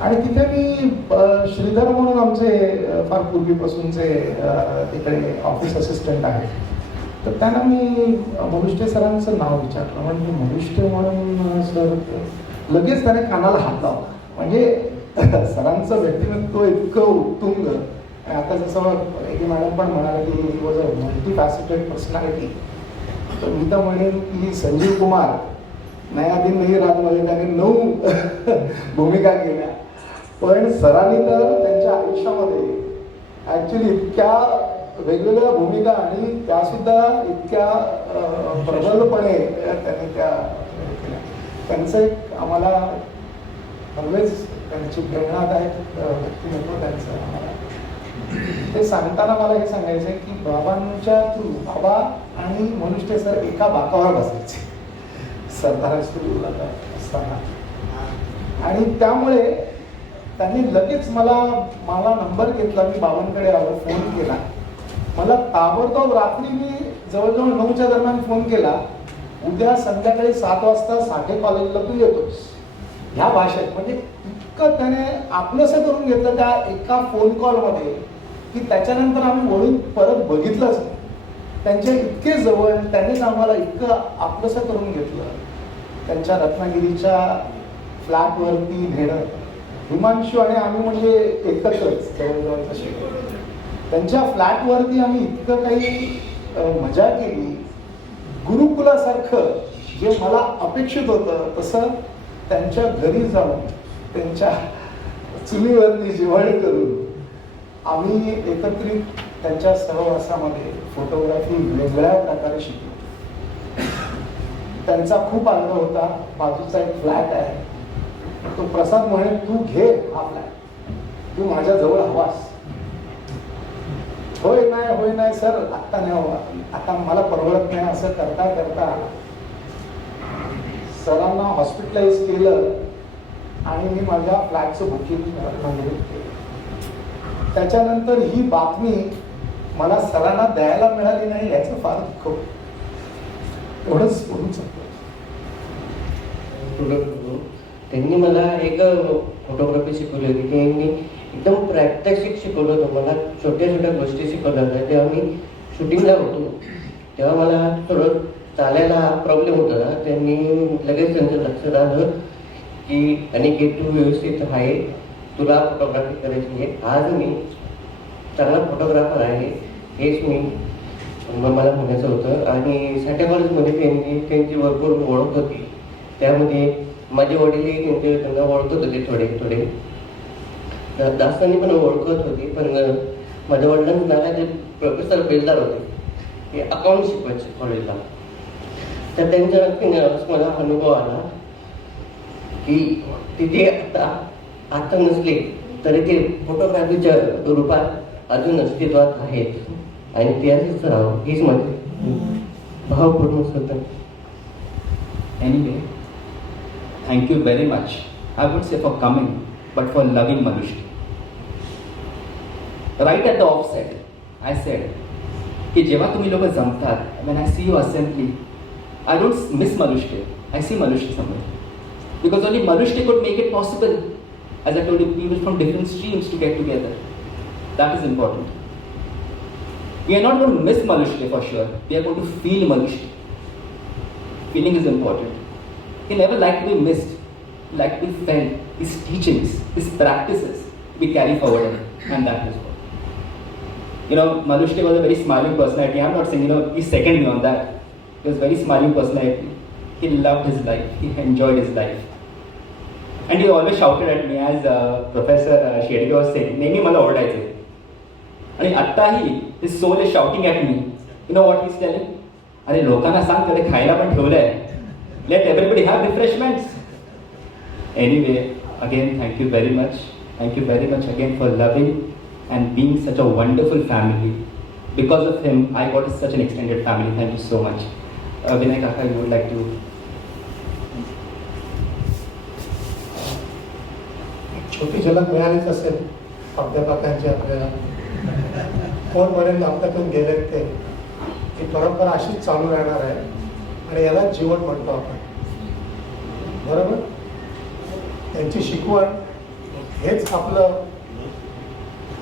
आणि तिथे मी श्रीधर म्हणून आमचे फार पूर्वीपासूनचे तिकडे ऑफिस असिस्टंट आहेत. तर त्यांना मी मनुष्य सरांचं नाव विचारलं. म्हणजे मनुष्य म्हणून सर लगेच त्याने कानाला हात लावला. म्हणजे सरांचं व्यक्तिमत्व इतकं उत्तुंग. आता जसं एक मॅडम पण म्हणाले की he was a multi faceted personality. तर मी तर म्हणेन की संजीव कुमार नया दिन नहीं रातमध्ये त्याने 9 भूमिका केल्या. पण सरांनी तर त्यांच्या आयुष्यामध्ये ॲक्च्युली इतक्या वेगवेगळ्या भूमिका आणि त्यासुद्धा इतक्या प्रबलपणे त्यांनी त्या केल्या. त्यांचं एक आम्हाला ऑलवेज त्यांची प्रेरणादायक व्यक्तिमत्व त्यांचं आम्हाला. ते सांगताना मला हे सांगायचं आहे की बाबांच्या थ्रू बाबा आणि मनुष्य सर एका बाकावर बसायचे सरदार स्कूलला असताना. आणि त्यामुळे त्यांनी लगेच मला नंबर घेतला. मी बाबांकडे आलो, फोन केला. मला ताबडतोब रात्री मी जवळजवळ 9च्या दरम्यान फोन केला, उद्या संध्याकाळी 7 वाजता साठे कॉलेजला तू येतोस, ह्या भाषेत. म्हणजे इतकं त्याने आपलंसं करून घेतलं त्या एका फोन कॉलमध्ये की त्याच्यानंतर आम्ही वळून परत बघितलंच नाही. त्यांच्या इतके जवळ, त्यांनीच आम्हाला इतकं आपलंसं करून घेतलं. त्यांच्या रत्नागिरीच्या फ्लॅटवरती नेणं, हिमांशू आणि आम्ही म्हणजे एकत्रच जवळजवळ तसे. त्यांच्या फ्लॅटवरती आम्ही इतकं काही मजा केली. गुरुकुलासारखं जे मला अपेक्षित होतं तसं त्यांच्या घरी जाऊन त्यांच्या चुलीवरती जेवण करून आम्ही एकत्रित त्यांच्या सहवासामध्ये फोटोग्राफी वेगळ्या प्रकारे शिकलो. त्यांचा खूप आग्रह होता. बाजूचा एक फ्लॅट आहे, तो प्रसाद म्हणे तू घे हा फ्लॅट, तू माझ्या जवळ हवास. होय नाही सर, आत्ता नाही हवा, आता मला परवडत नाही. असं करता करता सरांना हॉस्पिटलाइज केलं आणि मी माझ्या फ्लॅटचं बुकिंग केलं. त्याच्यानंतर ही बातमी मला सरांना द्यायला मिळाली नाही याचं फार दुःख होतं. एवढंच बोलू शकतो. त्यांनी मला एक फोटोग्राफी शिकवली होती. त्यांनी एकदम प्रात्यक्षिक शिकवलं होतं मला. छोट्या छोट्या गोष्टी शिकवल्या होत्या. तेव्हा मी शूटिंगला होतो, तेव्हा मला थोडं चालायला प्रॉब्लेम होता. त्यांनी लगेच त्यांचं लक्षात आलं की अनिकेत तू व्यवस्थित आहे, तुला फोटोग्राफी करायची आहे. आज मी चांगला फोटोग्राफर आहे हेच मला म्हणायचं होतं. आणि साठे कॉलेजमध्ये त्यांची भरपूर ओळख होती. त्यामध्ये माझे वडीलही त्यांना ओळखत होते थोडे थोडे, दास्तानी पण ओळखत होते, पण माझ्या वडिलांचं नाव आहे ते प्रोफेसर बेलदार होते, ते अकाउंट शिकवायचे कॉलेजला. तर त्यांच्या बाबतीत मला अनुभव आला की तिथे आता नसले तरी ते फोटोग्राफीच्या रूपात अजून अस्तित्वात आहेत आणि ते असंच राहावं हीच माझी भावपूर्ण होतं. Anyway, thank you very much. I would say for coming, but for loving Manushri. Right at the offset, I said, की जेव्हा तुम्ही लोक जमतात, when I see you assembly, I don't miss Manushri. I see Manushri somewhere. Because only Manushri could make it possible. As I told you, people from different streams to get together. That is important. We are not going to miss Manushri for sure. We are going to feel Manushri. Feeling is important. He never liked to be missed. He liked to be felt. His teachings, his practices, we carry forward, and that is what. Manushri was a very smiling personality. I'm not saying, he seconded me on that. He was a very smiling personality. He loved his life. He enjoyed his life. And he always shouted at me, as Professor Shedge was saying, नेहमी मला ओरडायचे. आणि आत्ताही his soul is shouting at me. You know what he's telling? अरे लोकांना सांग कडे खायला पण ठेवलंय. Let everybody have refreshments. Anyway, again, thank you very much. Thank you very much again for loving and being such a wonderful family. Because of him, I got such an extended family. Thank you so much. Vinay Kaka, you would like to? छोटी झलक मिळालीच असेल प्राध्यापकांची आपल्याला. कोण म्हणेल आपल्यातून गेलेत ते. ही परंपरा अशीच चालू राहणार आहे आणि याला जीवन म्हणतो आपण. बरोबर. त्यांची शिकवण हेच आपलं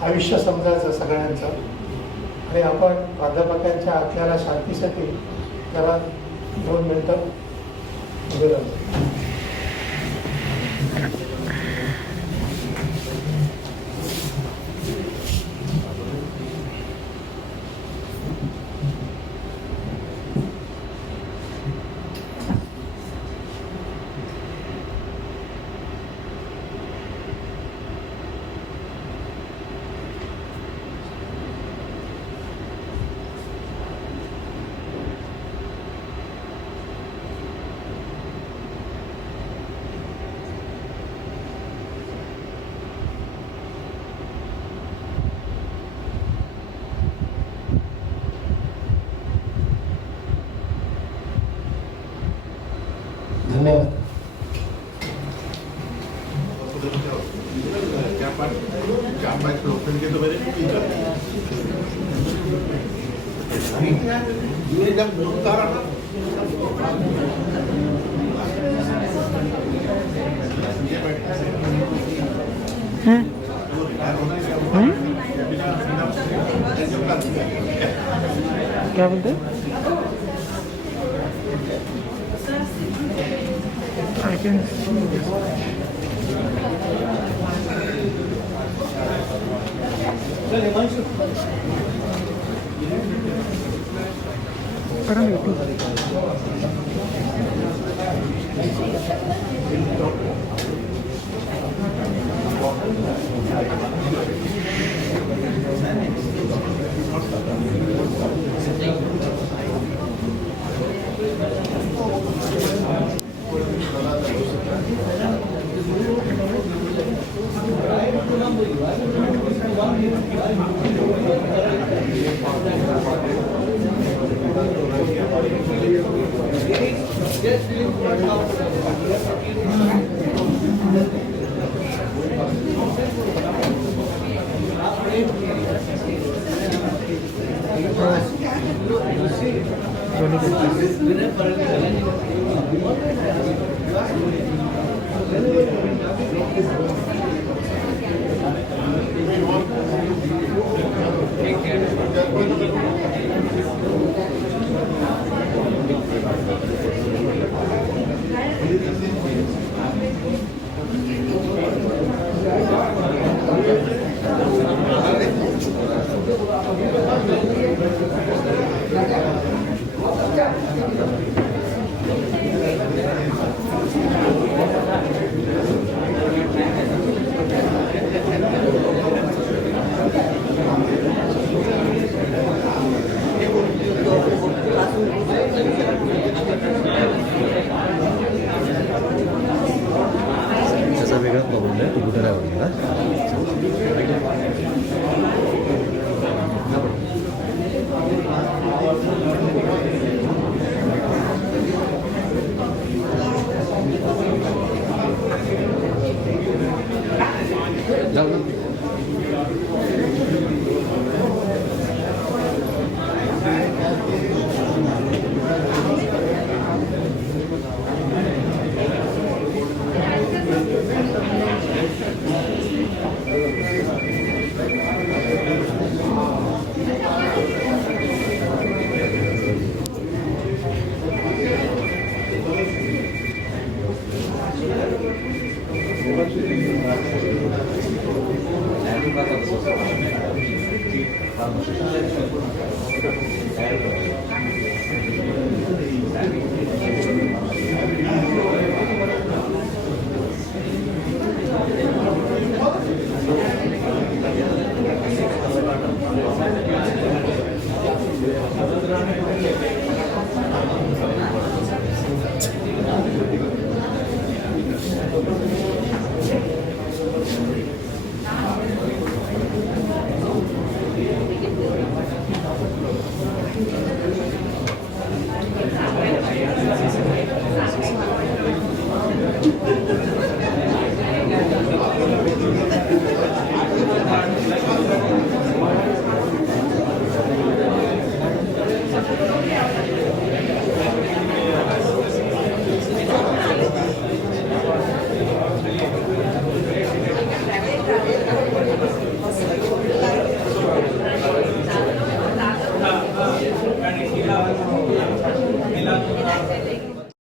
आयुष्य समजायचं सगळ्यांचं. आणि आपण प्राध्यापकांच्या आत्म्याला शांतीसाठी जरा 2 मिनिटं उभे राहतो. धन्यवाद. क्या बोलते I can कॉन्व्हर्सेशन